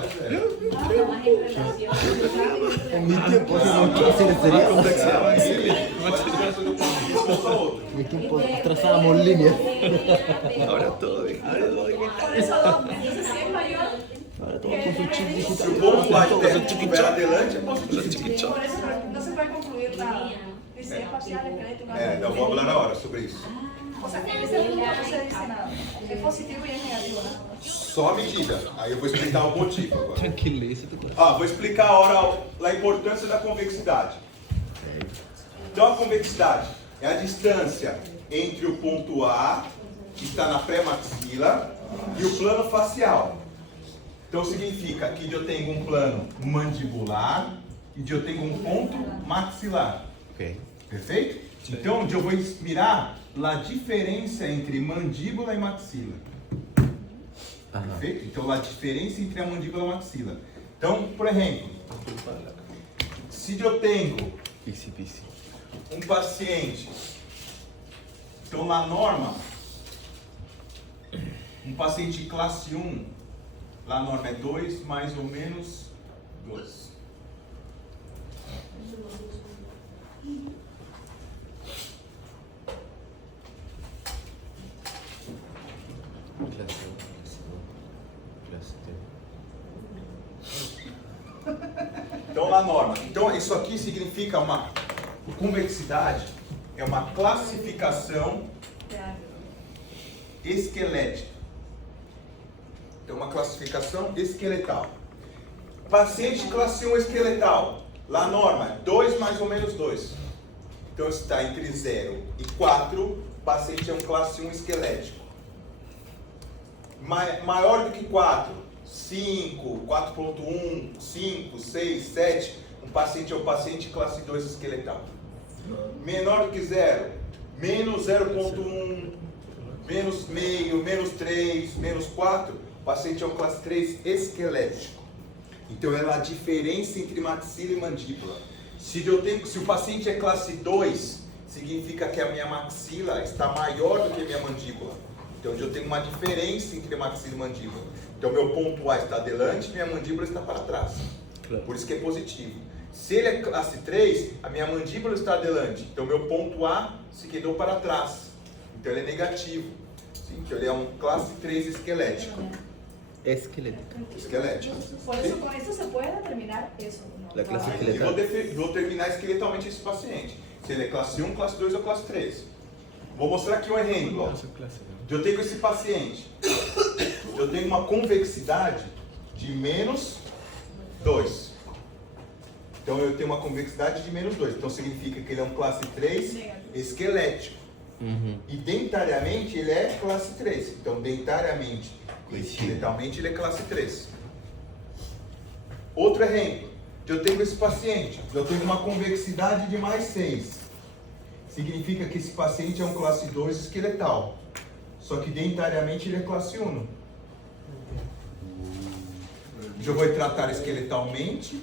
En mi tiempo, En mi tiempo trazábamos líneas. Ahora todo bien. Por eso, entonces si es mayor, Ahora todo con su chip digital. Se o ponto lá estiver adelante, é positivo. por eso no se puede concluir nada. Dice espacial, esqueleto, Eu vou falar agora sobre isso. O sea, que en ese punto no se dice nada. Es positivo y es negativo, ¿no? Só a medida. Aí eu vou explicar o motivo agora. Tranquilo, isso é tudo. Vou explicar agora a importância da convexidade. Então a convexidade é a distância entre o ponto A, que está na pré-maxila, e o plano facial. Então significa que eu tenho um plano mandibular e eu tenho um ponto maxilar. Ok. Perfeito? Então eu vou mirar a diferença entre mandíbula e maxila. Perfeito? Então a diferença entre a mandíbula e a maxila. Então, por exemplo, se eu tenho um paciente, então na norma, um paciente classe 1, lá a norma é 2 mais ou menos 2. Então, na norma. Então, isso aqui significa uma convexidade, é uma classificação esquelética. Então, uma classificação esqueletal. Paciente classe 1 esqueletal, lá a norma é 2 mais ou menos 2. Então, está entre 0 e 4, paciente é um classe 1 esquelético. Maior do que 4, 5, 4.1, 5, 6, 7, um paciente é um paciente classe 2 esqueletal. Menor do que 0, menos 0.1, menos meio, menos 3, menos 4, o paciente é um classe 3 esquelético. Então é a diferença entre maxila e mandíbula. Se o paciente é classe 2, significa que a minha maxila está maior do que a minha mandíbula. Então eu tenho uma diferença entre maxila e mandíbula. Então meu ponto A está adelante, minha mandíbula está para trás. Claro. Por isso que é positivo. Se ele é classe 3, a minha mandíbula está adelante. Então meu ponto A se quedou para trás. Então ele é negativo. Sim, então ele é um classe 3 esquelético. Esquelético. Por eso con esto se puede determinar eso. La clase E esqueletal. vou determinar esqueletalmente esse paciente. Se ele é classe 1, classe 2 ou classe 3. Vou mostrar aqui um exemplo. Ó. Eu tenho esse paciente. Eu tenho uma convexidade de menos 2. Então eu tenho uma convexidade de menos 2. Então significa que ele é um classe 3 esquelético. E dentariamente ele é classe 3. Então dentariamente e esqueletalmente ele é classe 3. Outro exemplo. Eu tenho esse paciente. Eu tenho uma convexidade de mais 6. Significa que esse paciente é um classe 2 esqueletal. Só que dentariamente ele é classe 1. Eu vou tratar esqueletalmente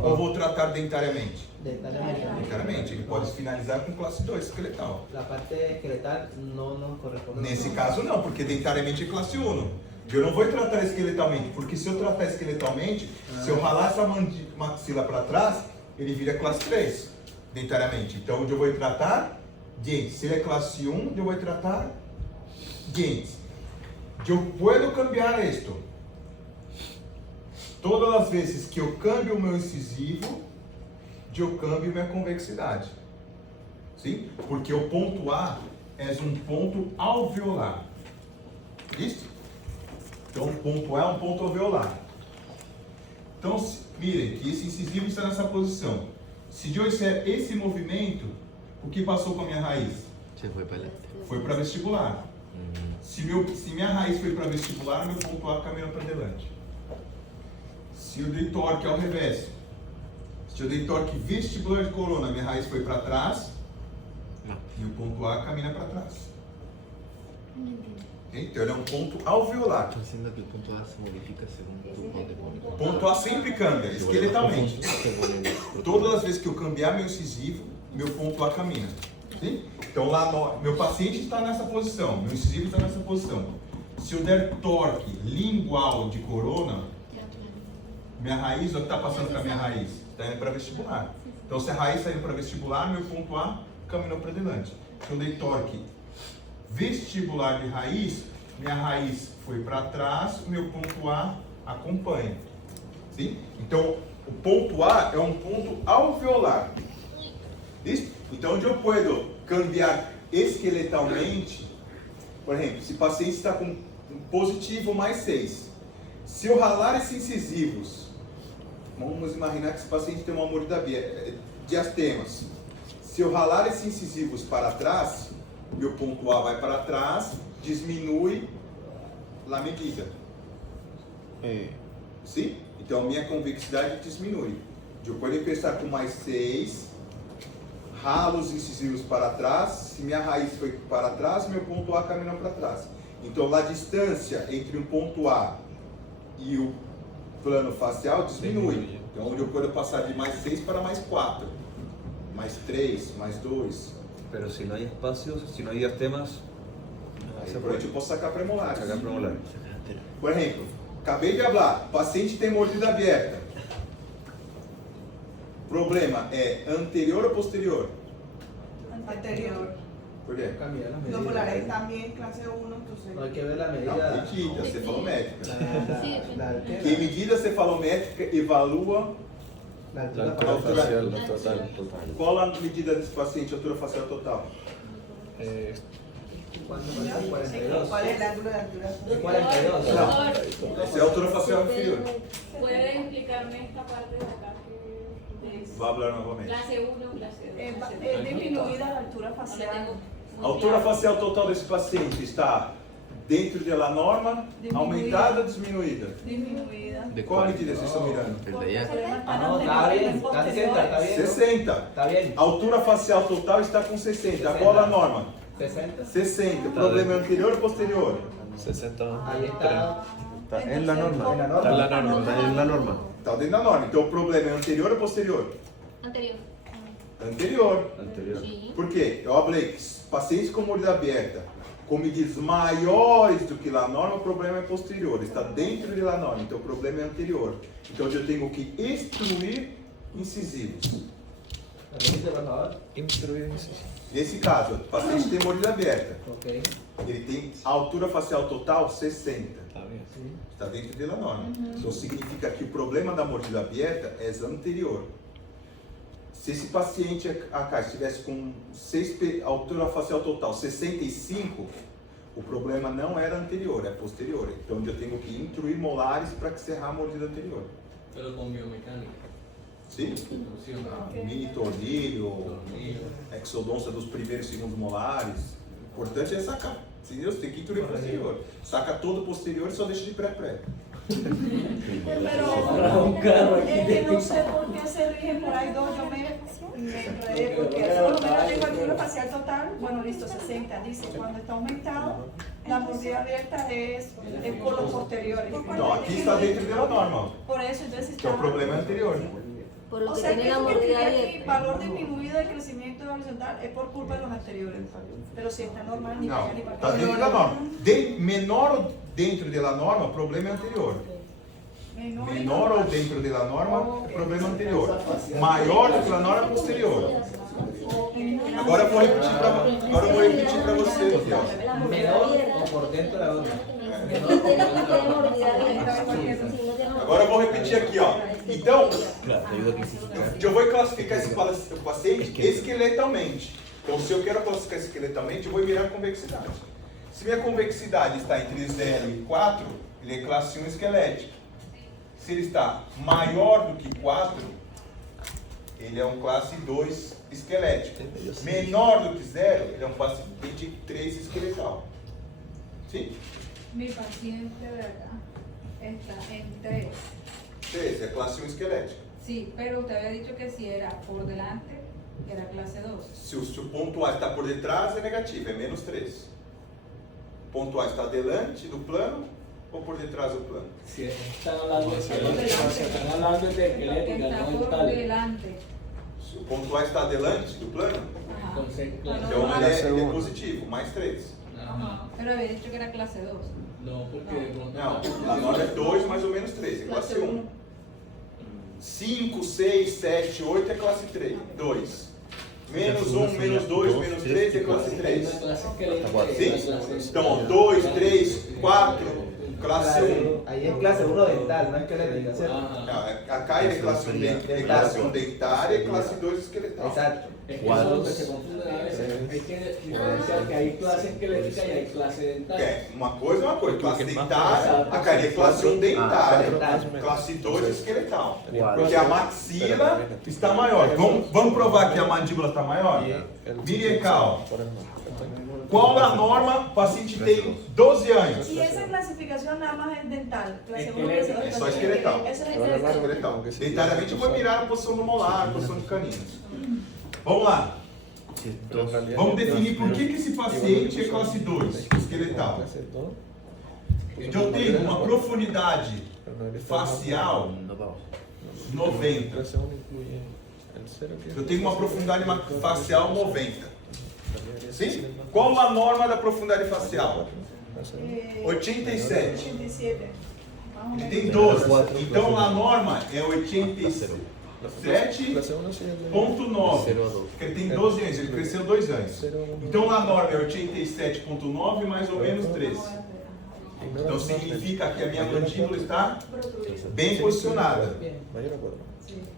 ou vou tratar dentariamente? Dentariamente. Ele pode finalizar com classe 2 esqueletal. A parte esqueletal não corresponde. Nesse caso não, porque dentariamente é classe 1. Eu não vou tratar esqueletalmente, porque se eu tratar esqueletalmente, se eu ralar essa maxila para trás, ele vira classe 3, dentariamente. Então eu vou tratar dentes. Se ele é classe 1, eu vou tratar dentes. Eu posso cambiar isto. Todas as vezes que eu cambio o meu incisivo, eu cambio minha convexidade. Sim? Porque o ponto A é um ponto alveolar. Isso? Então, ponto A é um ponto alveolar. Então, mirem que esse incisivo está nessa posição. Se eu fizer esse movimento, o que passou com a minha raiz? Você foi para Foi para vestibular. Se minha raiz foi para vestibular, meu ponto A caminha para adelante. Se eu dei torque ao revés, se eu dei torque vestibular de corona, minha raiz foi para trás, e o ponto A caminha para trás. Então ele é um ponto alveolar. Estou dizendo que o ponto A se modifica segundo o ponto de O ponto A sempre cambia, esqueletalmente. Todas as vezes que eu cambiar meu incisivo, meu ponto A caminha. Sim? Então lá meu paciente está nessa posição, meu incisivo está nessa posição. Se eu der torque lingual de corona, minha raiz, o que está passando com a minha raiz? Está indo para vestibular. Então se a raiz está indo para vestibular, meu ponto A caminhou para adelante. Se eu dei torque vestibular de raiz, minha raiz foi para trás, meu ponto A acompanha. Sim? Então o ponto A é um ponto alveolar. Isso? Então, onde eu posso cambiar esqueletalmente, por exemplo, se o paciente está com um positivo mais 6, se eu ralar esses incisivos, vamos imaginar que esse paciente tem uma mordida diastemas. Se eu ralar esses incisivos para trás, meu ponto A vai para trás, diminui a medida. Sim? Então, minha convexidade diminui. Eu posso pensar com mais 6, ralo os incisivos para trás, se minha raiz foi para trás, meu ponto A caminha para trás. Então, a distância entre um ponto A e o plano facial diminui. Então, onde eu posso passar de mais 6 para mais 4, mais 3, mais 2. Pero si no hay espacios, si no hay diastemas, Eu posso sacar premolares. sacar premolar. Por exemplo, acabei de falar, paciente tem mordida aberta. Problema é anterior ou posterior? Anterior. Por quê? Cambiar las No, medidas. por la ley también, clase 1, entonces. No hay que ver la Não, medida. medida, cefalométrica. La altera. Que medida cefalométrica evalua La La altura altura facial. facial total. qual a medida desse paciente, altura facial total? ¿Cuánto pasa? 42. ¿Cuál es el ángulo de altura? 42. Essa é a altura facial inferior. ¿Puede explicarme esta parte de acá? Vou falar novamente. Clase 1, clase 2. Es disminuida la altura facial. A altura facial total desse paciente está dentro da norma, aumentada ou diminuída? Disminuida. Qual a medida vocês estão mirando? El de allá. Ah, no, está bien. Está 60, está bien. 60. Está bien. A altura facial total está com 60. Qual a norma? 60. 60. O problema é anterior ou posterior? 60. Ahí está. Está en la norma. En la Está en la norma. norma. Está en la norma. Está dentro da norma. Então o problema é anterior ou posterior? Anterior. Anterior. Anterior. Sí. Por quê? Eu falei que pacientes com mordida aberta, com medidas maiores do que a norma, o problema é posterior. Está dentro da norma, então o problema é anterior. Então eu tenho que extruir incisivos. Repite, por favor. Instruir isso. Nesse caso, o paciente tem mordida aberta. Ok. Ele tem a altura facial total 60. Tá bem. Sí. Está dentro da norma. Então significa que o problema da mordida aberta é anterior. Se esse paciente acá estivesse com altura facial total 65, o problema não era anterior, é posterior. Então eu tenho que intruir molares para encerrar a mordida anterior. Pero con biomecánica. Sim? Mini tornilho, exodôncia dos primeiros e segundos molares. O importante é sacar. Entendeu? Você tem que intruir posterior. Saca todo posterior e só deixa de pré-pré. Pero no sé por qué se rigen por ahí dos, yo me enredé, porque por lo menos tengo altura facial total, bueno listo, 60, dice, cuando está aumentado, la mordida abierta es por los posteriores. Não, aqui está dentro da norma. Por eso, entonces Que é o está... problema anterior. Por lo O que sea que tiene la eso que mordida escribí aquí, abierta. valor disminuido de crecimiento horizontal, es por culpa de los anteriores. Pero si está normal, ni para Não, allá ni para está acá. dentro da norma. Menor dentro da norma, o problema é anterior. Menor ou dentro da norma, o problema é anterior. Maior do que a norma, posterior. Agora eu vou repetir para vocês aqui, ó. Menor o por dentro de la norma. Tiene mordida abierta. Agora eu vou repetir aqui, ó. Então, Claro, te ayuda que sí. eu vou classificar esse paciente esqueletalmente. Então, se eu quero classificar esqueletalmente, eu vou mirar a convexidade. Se minha convexidade está entre 0 e 4, ele é classe 1 esquelético. Se ele está maior do que 4, ele é um classe 2 esquelético. Menor do que 0, ele é um classe 3 esqueletal. ¿Sí? Mi paciente de acá está en 3. 3 é classe 1 esquelética. Sí, pero usted había dicho que si era por delante, era clase 2. Se o ponto A está por detrás, é negativo, é menos 3. O ponto A está delante do plano ou por detrás do plano? Si están hablando de esquelética, si están hablando de esquelética, Está no por mental. delante. Se o ponto A está delante do plano, Ajá. Entonces, então ele é positivo, mais 3. Pero había dicho que era clase 2. no, porque Não, a norma é 2 mais ou menos 3, é classe 1. 5, 6, 7, 8 é classe 3, 2. Menos 1, menos 2, menos 3 é classe 3. Sim? Então, 2, 3, 4, classe 1. Ahí es clase 1 dental, no esquelética, ¿cierto? Acá ele é classe 1 dentária e classe 2 esqueletal. Exacto. Es que eso es lo que se confunde a veces. Hay que diferenciar que hay clase esquelética y hay clase dental. É, uma coisa é uma coisa. Classe dentária, acá ele é classe 1 dentária. Classe 2 esqueletal. Porque a maxila está maior. Vamos provar que a mandíbula está maior? Mire cá, ó. Qual a norma? O paciente tem 12 anos. Y esa clasificación nada más es dental. Clase 1, clase 2, É só esqueletal. Esa es esqueletal. Esqueletal. Dentariamente eu vou mirar a posição do molar, a posição de caninos. Vamos lá. Vamos definir por que esse paciente é classe 2, esqueletal. Então eu tenho uma profundidade facial 90. Eu tenho uma profundidade facial 90. Sim? Qual a norma da profundidade facial? 87. 87. Ele tem 12. Então a norma é 87.9. Porque ele tem 12 anos, ele cresceu 2 anos. Então a norma é 87.9 mais ou menos 3. Então significa que a minha mandíbula está bem posicionada.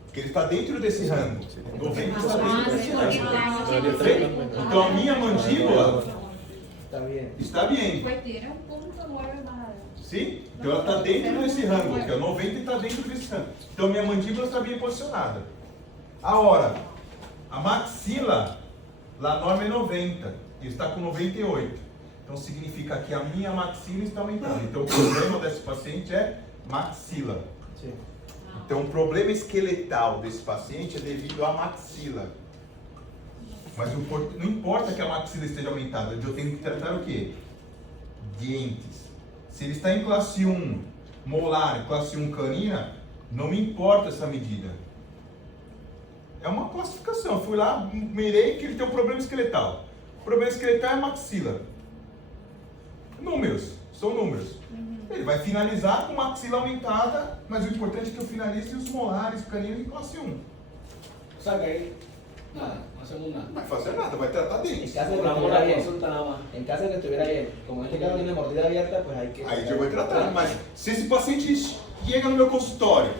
Porque ele está dentro desse rango. 90 está dentro desse rango. Então a minha mandíbula está bem. Pues tiene un punto 9 más adelante. Sim? Então ela está dentro desse rango, que é 90 e está dentro desse rango. Então minha mandíbula está bem posicionada. Agora, a maxila, lá a norma é 90, ele está com 98. Então significa que a minha maxila está aumentando. Então o problema desse paciente é maxila. Então o problema esqueletal desse paciente é devido à maxila. Mas não importa que a maxila esteja aumentada, eu tenho que tratar o quê? Dentes. Se ele está em classe 1 molar, classe 1 canina, não me importa essa medida. É uma classificação. Eu fui lá, mirei que ele tem um problema esqueletal. O problema esqueletal é a maxila. Números, são números. Ele vai finalizar com maxila aumentada, mas o importante é que eu finalize os molares caninos em classe 1. Saca aí. Nada, no hacemos nada. Não vai fazer nada, vai tratar dentes. En caso de que estuviera bien, en caso de que estuviera bien, como en este caso tiene mordida abierta, pues hay que... Aí eu vou tratar, mas se esse paciente chega no meu consultório,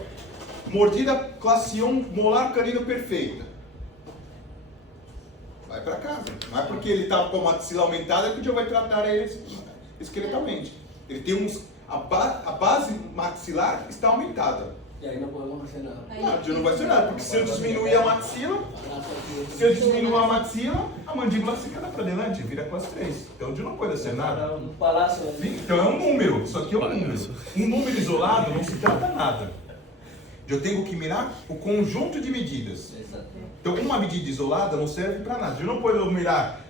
mordida classe 1, molar canino perfeita, vai para casa. Não é porque ele está com a maxila aumentada que o dia vai tratar ele esqueletalmente. Ele tem a base maxilar está aumentada. E aí não podemos fazer nada. Não, o dia não vai ser nada, porque se eu diminuir a maxila, a mandíbula fica para adelante, vira classe 3. Então o dia não pode ser nada. Um palácio. Então é um número, isso aqui é um número. Um número isolado não se trata nada. Eu tenho que mirar o conjunto de medidas. Então uma medida isolada não serve para nada. Eu não posso mirar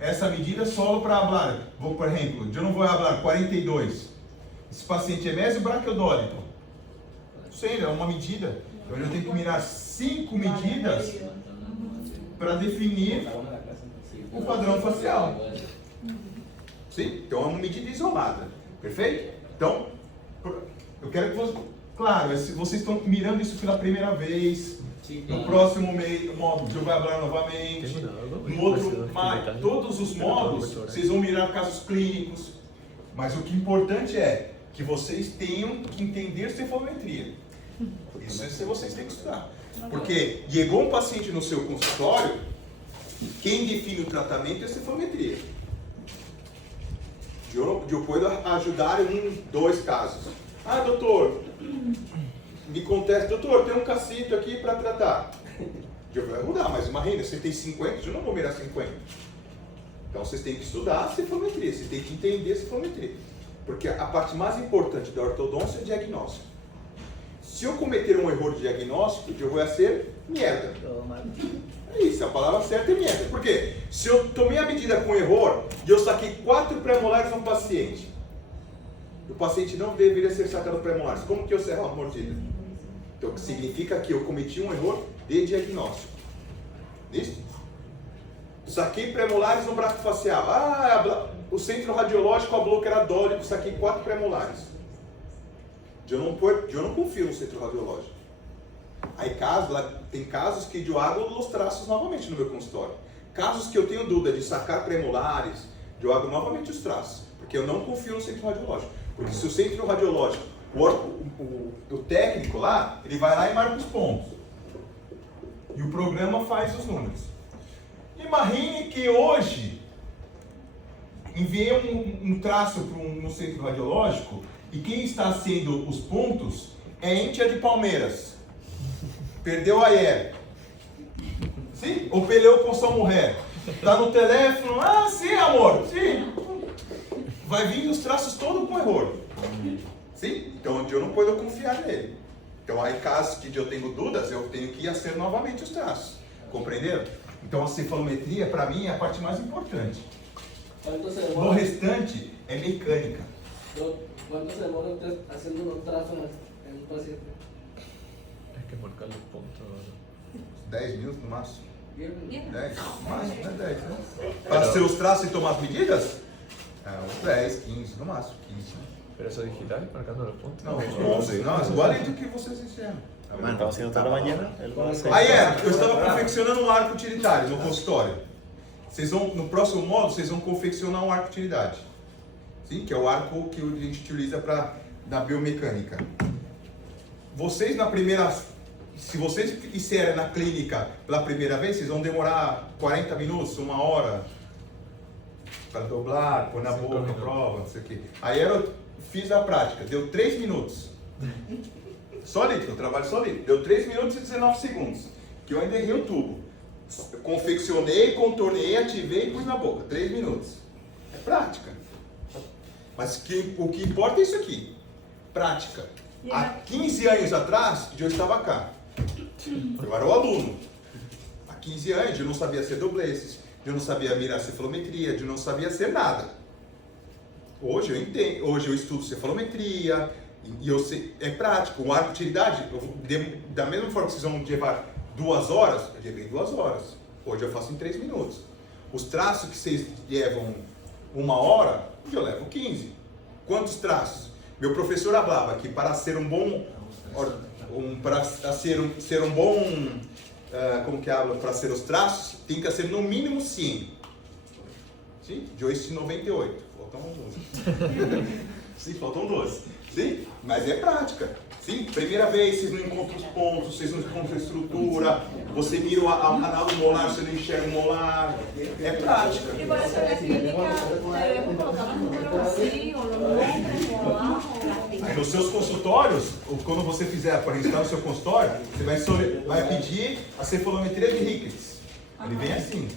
essa medida só para falar. Por exemplo, eu não vou falar 42. Esse paciente é mesobraquiodólico. Sei, é uma medida. Então eu tenho que mirar 5 medidas para definir o padrão facial. Sim? Então é uma medida isolada. Perfeito? Então, eu quero que vocês... Claro, se vocês estão mirando isso pela primeira vez, no próximo módulo eu vou falar novamente, no outro, todos os módulos, vocês vão mirar casos clínicos, mas o que é importante é que vocês tenham que entender cefometria. Isso vocês têm que estudar. Porque chegou um paciente no seu consultório Quem define o tratamento é a cefometria. Eu posso ajudar em 2 casos. Ah, doutor, me contesta, doutor, tem um cacito aqui para tratar. Eu vou ajudar, mas imagina, você tem 50, eu não vou mirar 50. Então vocês têm que estudar a cefometria, você tem que entender a cefometria. Porque a parte mais importante da ortodôncia é o diagnóstico. Se eu cometer um erro de diagnóstico, eu vou ser merda. É isso, a palavra certa é merda. Por quê? Se eu tomei a medida com erro e eu saquei 4 premolares no paciente, o paciente não deveria ser sacado premolares. Como que eu cerro a mordida? Então, significa que eu cometi um erro de diagnóstico. Isso? Saquei premolares no braço facial. O centro radiológico falou que era dólico, saquei 4 premolares. Eu não confio no centro radiológico. Aí tem casos que eu hago os traços novamente no meu consultório. Casos que eu tenho dúvida de sacar premolares, eu hago novamente os traços. Porque eu não confio no centro radiológico. Porque se o centro radiológico, o técnico lá, ele vai lá e marca os pontos. E o programa faz os números. Imagine que hoje enviei um traço para um centro radiológico e quem está sendo os pontos é Íntia de Palmeiras. Perdeu a IR. Sim? Ou peleou com sua mulher. Está no telefone. Ah, sim, amor. Sim. Vai vir os traços todos com erro. Sim? Então eu não posso confiar nele. Então aí casos que eu tenho dúvidas, eu tenho que fazer novamente os traços. Compreenderam? Então a cefalometria para mim é a parte mais importante. O restante é mecânica. ¿Cuánto se demora usted haciendo unos trazos en un paciente? Hay que marcar los puntos. 10 minutos no máximo. 10? 10? Máximo, né? 10, né? Para ser os traços e tomar as medidas? Uns 10, 15, no máximo 15. ¿Pero eso digital, marcando los puntos? Não, 11. Não, igualito que vocês ensinam. Mano, estamos haciendo toda la mañana. Aí eu estava confeccionando um arco utilitário no consultório. No próximo módulo, vocês vão confeccionar um arco utilidade. Sim, que é o arco que a gente utiliza na biomecânica. Vocês se vocês fizerem na clínica pela primeira vez, vocês vão demorar 40 minutos, 1 hora para dobrar, pôr na boca, prova, não sei o quê. Aí eu fiz a prática, deu 3 minutos. Só líquido, eu trabalho só líquido. Deu 3 minutos e 19 segundos. Que eu ainda errei o tubo. Eu confeccionei, contornei, ativei e pus na boca. 3 minutos. É prática. Mas o que importa é isso aqui. Prática. Há 15 anos atrás, eu estava cá. Eu era o aluno. Há 15 anos, eu não sabia ser dobleces, eu não sabia mirar cefalometria, eu não sabia ser nada. Hoje eu entendo. Hoje eu estudo cefalometria. E eu sei, é prático. O arco de utilidade, da mesma forma que vocês vão levar 2 horas, eu levei 2 horas. Hoje eu faço em 3 minutos. Os traços que vocês levam 1 hora, eu levo 15. Quantos traços? Meu professor falava que para ser um bom, para ser os traços, tem que ser no mínimo 100. Sim? De hoje 98. Faltam 12. Sim, faltam 12. Sim? Mas é prática. Sim? Primeira vez, vocês não encontram os pontos, vocês não encontram a estrutura, você mira a análise molar, você não enxerga o molar. É prática. E para essa clínica, devemos colocar um número assim, ou no número, aí nos seus consultórios, quando você fizer para registrar no seu consultório, você vai pedir a cefalometria de Ricketts. Ele vem assim.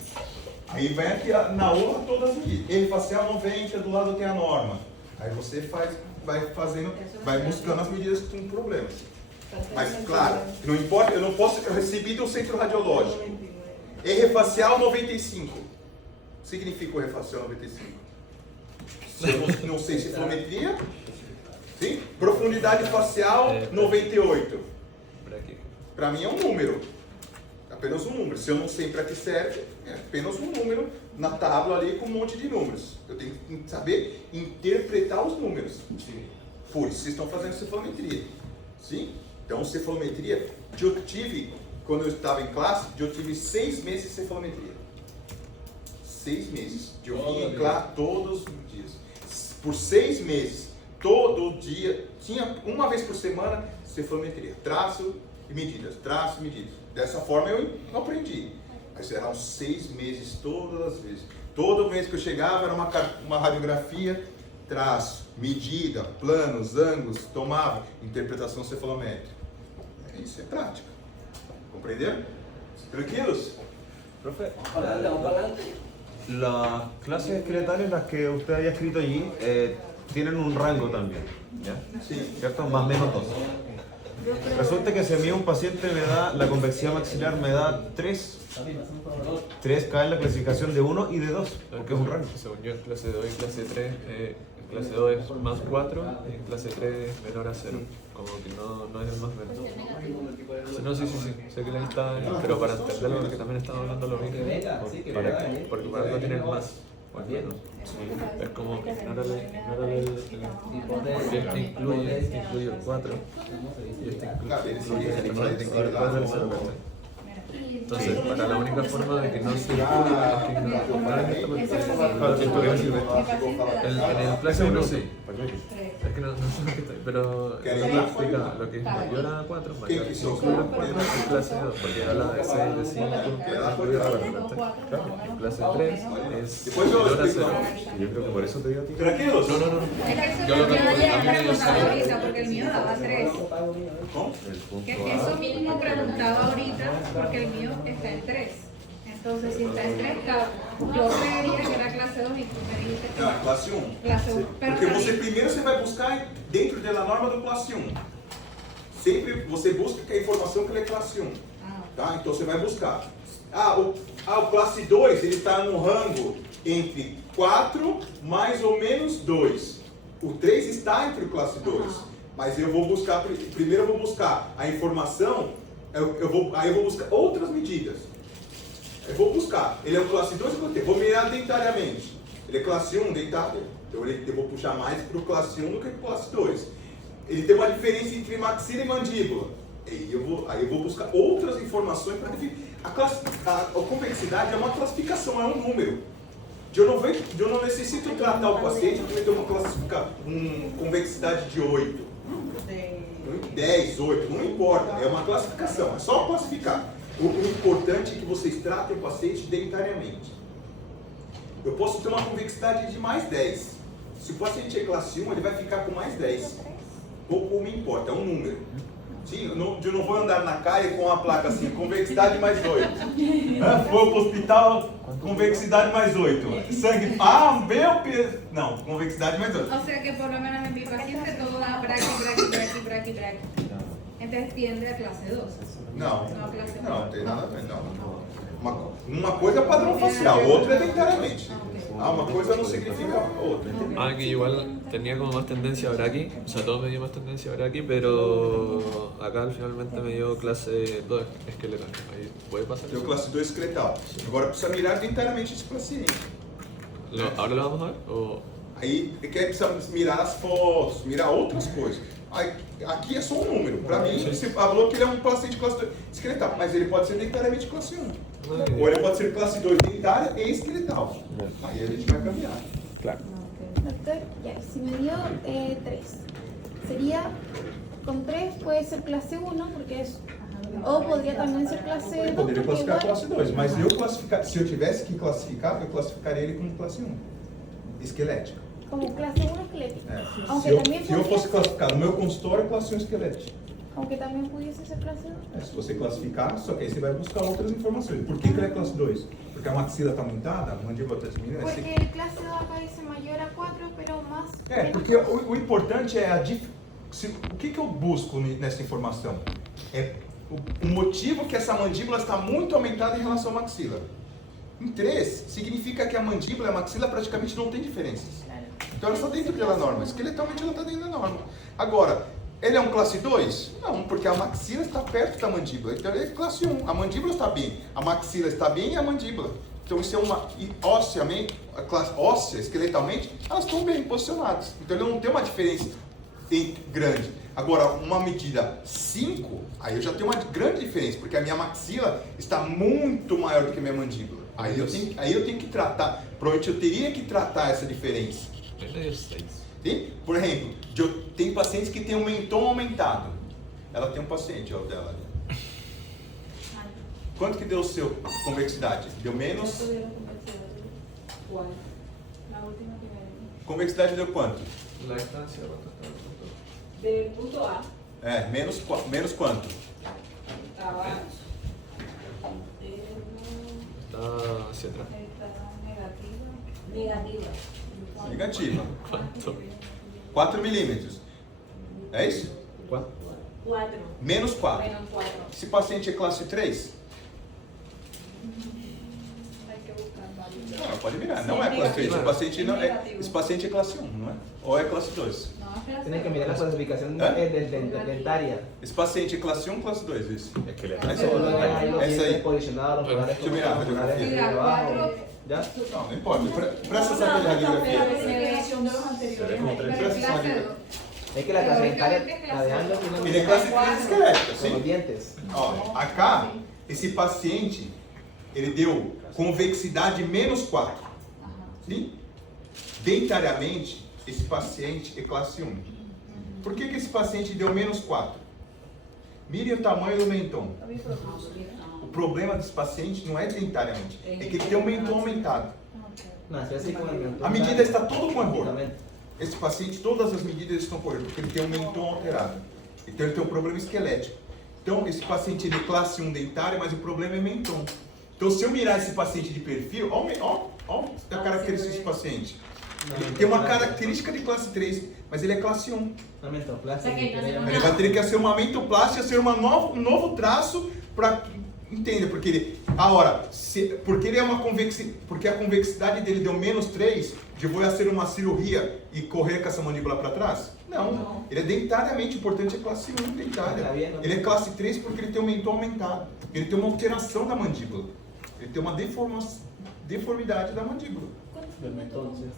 Aí vem aqui na aula todas as medidas. Erro facial 90, do lado tem a norma. Aí você vai buscando as medidas com problemas. Mas, claro, não importa, eu recebi do centro radiológico. Erro facial 95. O que significa o erro facial 95? Se eu não sei cefalometria, sim? Profundidade facial 98. Para mim é um número. Apenas um número. Se eu não sei para que serve, é apenas um número na tábua ali com um monte de números. Eu tenho que saber interpretar os números. Por isso, vocês estão fazendo cefalometria. Sim? Então, cefalometria, eu tive, quando eu estava em classe, eu tive 6 meses de cefalometria. 6 meses. Eu vinha em classe todos os dias. Por 6 meses, todo dia, tinha uma vez por semana, cefalometria. Traço e medidas, traço e medidas. Dessa forma eu aprendi. Aí eram 6 meses todas as vezes. Todo mês que eu chegava era uma radiografia, traço, medida, planos, ângulos, tomava, interpretação cefalométrica. Isso é prática. Compreenderam? Tranquilos? Profe, las clases esqueletales, las que usted haya escrito allí, tienen un rango también, ¿ya? Sí. ¿Cierto? Más o menos 2. Resulta que si a mí un paciente me da, la convexidad maxilar me da 3, 3 cae en la clasificación de 1 y de 2, porque es un rango. Según yo, en clase 2 y clase 3, clase 2 es más 4 y en clase 3 es menor a 0. Como que no es el más menos. No, sí, sé que le está, pero para entenderlo, porque también estamos hablando lo mismo, porque para algo tiene el más o el menos. Es como que ignórale el porque este incluye el 4 y este incluye el 4 del 0. Entonces, para la única forma de que no se incluya es que en el clase 1 sí. Es que no sé lo que estoy, pero lo que explica lo que es mayor a 4, mayor a 4 en clase 2, porque habla de 6, de 5, en clase 3 es menor a 0. Yo creo que por eso te digo a ti. ¿Tranquilos? No. Yo lo calculé, a mí me dio 0. Porque el mío daba 3. Eso mismo preguntaba ahorita, porque el mío está en 3. Entonces, si está en 3, yo creería que era clase 2 y tú me dijiste que Não, é classe 1. clase 1. Porque primeiro você vai buscar dentro da norma do classe 1. Sempre você busca que a informação que ele é classe 1. Tá? Então você vai buscar. O classe 2 ele está no rango entre 4 mais ou menos 2. O 3 está entre o classe 2. Mas eu vou buscar, primeiro eu vou buscar a informação, aí eu vou buscar outras medidas. Eu vou buscar, ele é o classe 2, vou mirar dentariamente. Ele é classe 1 dentário, então eu vou puxar mais para o classe 1 do que para o classe 2. Ele tem uma diferença entre maxila e mandíbula. Aí eu vou buscar outras informações para definir. A convexidade é uma classificação, é um número. Eu não necessito tratar o paciente porque eu tenho uma convexidade de 8. 10, 8, não importa, é uma classificação, é só classificar. O importante é que vocês tratem o paciente dentariamente. Eu posso ter uma convexidade de mais 10. Se o paciente é classe 1, ele vai ficar com mais 10. Pouco me importa, é um número. Sim, eu não vou andar na caia com uma placa assim, convexidade mais 8. Foi pro hospital, convexidade mais 8. Sangue, meu peso. Não, convexidade mais 8. O sea que por lo menos en mi paciente todo da braqui. Entonces tiende a clase 2. Não, não tem nada a ver, não. Uma coisa é padrão facial, outra é dentariamente. Una cosa no significa otra. Que igual tenía como más tendencia a Braqui, o sea, todo me dio más tendencia a Braqui, pero acá finalmente me dio clase 2 esqueletal. Ahí puede pasar. Deu classe 2 esqueletal. Agora precisa mirar dentariamente esse paciente. ¿Ahora lo vamos a ver? O... Aí precisa mirar as fotos, mirar outras coisas. Aqui é só um número. Para mim, você falou que ele é um paciente classe 2 esqueletal, mas ele pode ser dentariamente classe 1. Ou ele pode ser classe 2 dentária e esqueletal. Aí a gente vai caminhar. Claro. Doctor, ya, si me dio 3, sería, con 3 puede ser clase 1 porque es, o podría también ser clase 2. Eu poderia classificar classe 2, mas se eu tivesse que classificar, eu classificaria ele como classe 1, esquelética. Como clase 1 esquelética. É. Aunque Se eu fosse classificar no meu consultório, classe 1 esquelética. Aunque também pudiese ser clase 2. Se você classificar, só que aí você vai buscar outras informações. Por que ele é classe 2? Porque a maxila está aumentada, a mandíbula está diminuindo. Porque el clase 2 acá dice mayor a 4, pero más... Porque o importante é o que eu busco nessa informação? É o motivo que essa mandíbula está muito aumentada em relação à maxila. Em 3, significa que a mandíbula e a maxila praticamente não tem diferenças. Então ela está dentro da norma. Esqueletalmente ela está dentro da norma. Agora, ele é um classe 2? Não, porque a maxila está perto da mandíbula. Então ele é classe 1. A mandíbula está bem, a maxila está bem e a mandíbula. Então isso é uma óssea, esqueletalmente, elas estão bem posicionadas. Então ele não tem uma diferença grande. Agora, uma medida 5, aí eu já tenho uma grande diferença, porque a minha maxila está muito maior do que a minha mandíbula. Aí eu tenho que tratar, provavelmente eu teria que tratar essa diferença. Sim? Por exemplo, tem pacientes que têm um mentão aumentado. Ela tem um paciente, ó, dela ali. Quanto que deu o seu convexidade? Deu menos? La última que me di. Convexidade deu quanto? La distancia, ¿cuánto está? Del punto A Menos quanto? estaba Está hacia atrás. negativa. Negativa. ¿Cuánto? 4 milímetros. É isso? ¿Cuánto? 4. Menos 4. Menos 4. Esse paciente é classe 3? Hay que buscar varios. Não, pode mirar. Não é classe 3. Esse paciente é classe 1, não é? Ou é classe 2? Tienes que mirar la clasificación dentaria. Esse paciente é classe 1 ou classe 2? Isso. Es que le Solo hay los Essa dientes aí. posicionados, los lugares Deixa eu mirar a radiografia. de abajo. ¿Ya? Não, não importa. Presta essa radiografia. Relación de los anteriores. Es que la clase dentaria, la de Anderson, Ele é classe 3 esquelética, con los sim. dientes. Ó, acá, esse paciente, ele deu convexidade menos 4. Sim? Dentariamente, esse paciente é classe 1. Por que esse paciente deu menos 4? Mire o tamanho do mentão. O problema desse paciente não é dentariamente, é que ele tem um mentão aumentado. Nació así con el mentón. A medida está tudo com erro. Exactamente. Esse paciente, todas as medidas estão com erro, porque ele tem um mentão alterado. Então ele tem um problema esquelético. Então esse paciente ele é classe 1 dentária, mas o problema é mentão. Então se eu mirar esse paciente de perfil, ó a característica desse paciente. Ele tem uma característica de classe 3, mas ele é classe 1. Una mentoplastia. O sea que no se Ele vai ter que ser uma mentoplastia, ser um novo traço para entender, porque ele, porque ele é uma porque a convexidade dele deu menos 3, eu vou fazer uma cirurgia e correr com essa mandíbula para trás? Não. Ele é dentariamente, importante é classe 1 dentária. Ele é classe 3 porque ele tem um mentão aumentado. Ele tem uma alteração da mandíbula. Ele tem uma deformidade da mandíbula.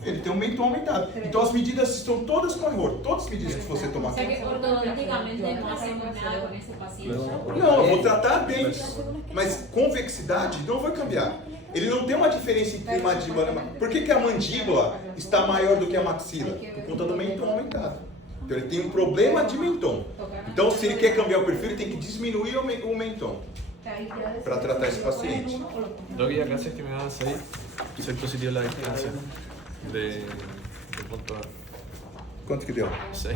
Ele tem um mentão aumentado. Então as medidas estão todas com erro. Todas as medidas que você tomar. O sea que ortodonticamente no hacemos nada con ese paciente. Não, eu vou tratar dentes. Mas convexidade não vai cambiar. Ele não tem uma diferença entre mandíbula e maxila. Por que a mandíbula está maior do que a maxila? Por conta do mentão aumentado. Então ele tem um problema de mentão. Então se ele quer cambiar o perfil, ele tem que diminuir o mentão para tratar esse paciente. Lo que acá es que me da 6 positivo la distancia de punto A. Quanto que deu? 6.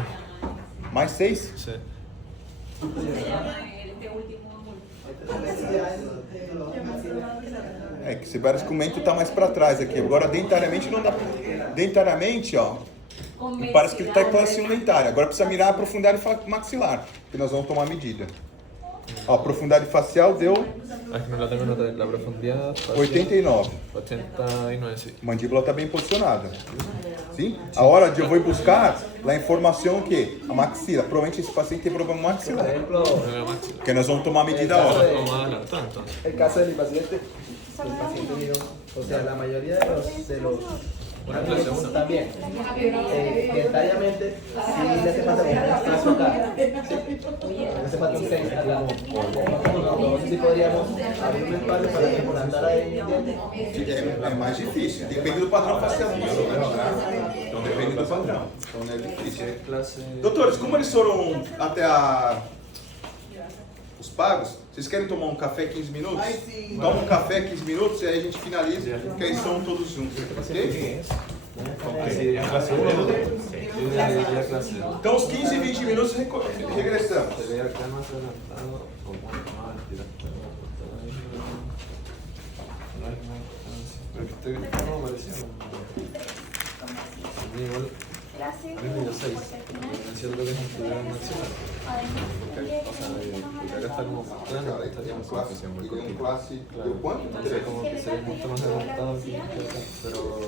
Mais 6? Sí. Este último É que esse parece que o mento está mais para trás aqui. Agora dentariamente não dá. Dentariamente, ó. Parece que ele está em classe 1 dentária. Agora precisa mirar a profundidade maxilar, que nós vamos tomar medida. Ó, a profundidade facial deu Es que no la tengo notada. La profundidad. 89. 89, sí. A mandíbula está bem posicionada. Sim? A hora de eu vou buscar a informação que a maxila. Provavelmente esse paciente tem problema Por maxilar. ejemplo, Porque nós vamos tomar medida a hora. Vamos a adelantar entonces. el caso del paciente dijo, o sea, la mayoría de los pacientes también, dentariamente, sí le hace falta un espacio acá, le hace falta un sexo acá. No sé si podríamos abrir un espacio para que implantara ahí el diente. É mais difícil. Depende do padrão facial. Então depende do padrão. Então é difícil. Clase. Doutores, como eles foram até os pagos, vocês querem tomar um café 15 minutos? Ai, sim. Toma um café 15 minutos e aí a gente finaliza, porque aí são todos juntos. Ok? Sí, clase 1. Yo diría clase 2. Então, os 15 e 20 minutos regressamos. Se ve acá más adelantado o más directo. No hay más distancia. Pero que estoy como parecido. A mí igual. A mí me dio 6. Siento que es un problema maxilar. O sea, porque acá está como más plano, ahí estaría más fácil. Classe, deu quanto? Entonces como que se ve mucho más adelantado que acá. Pero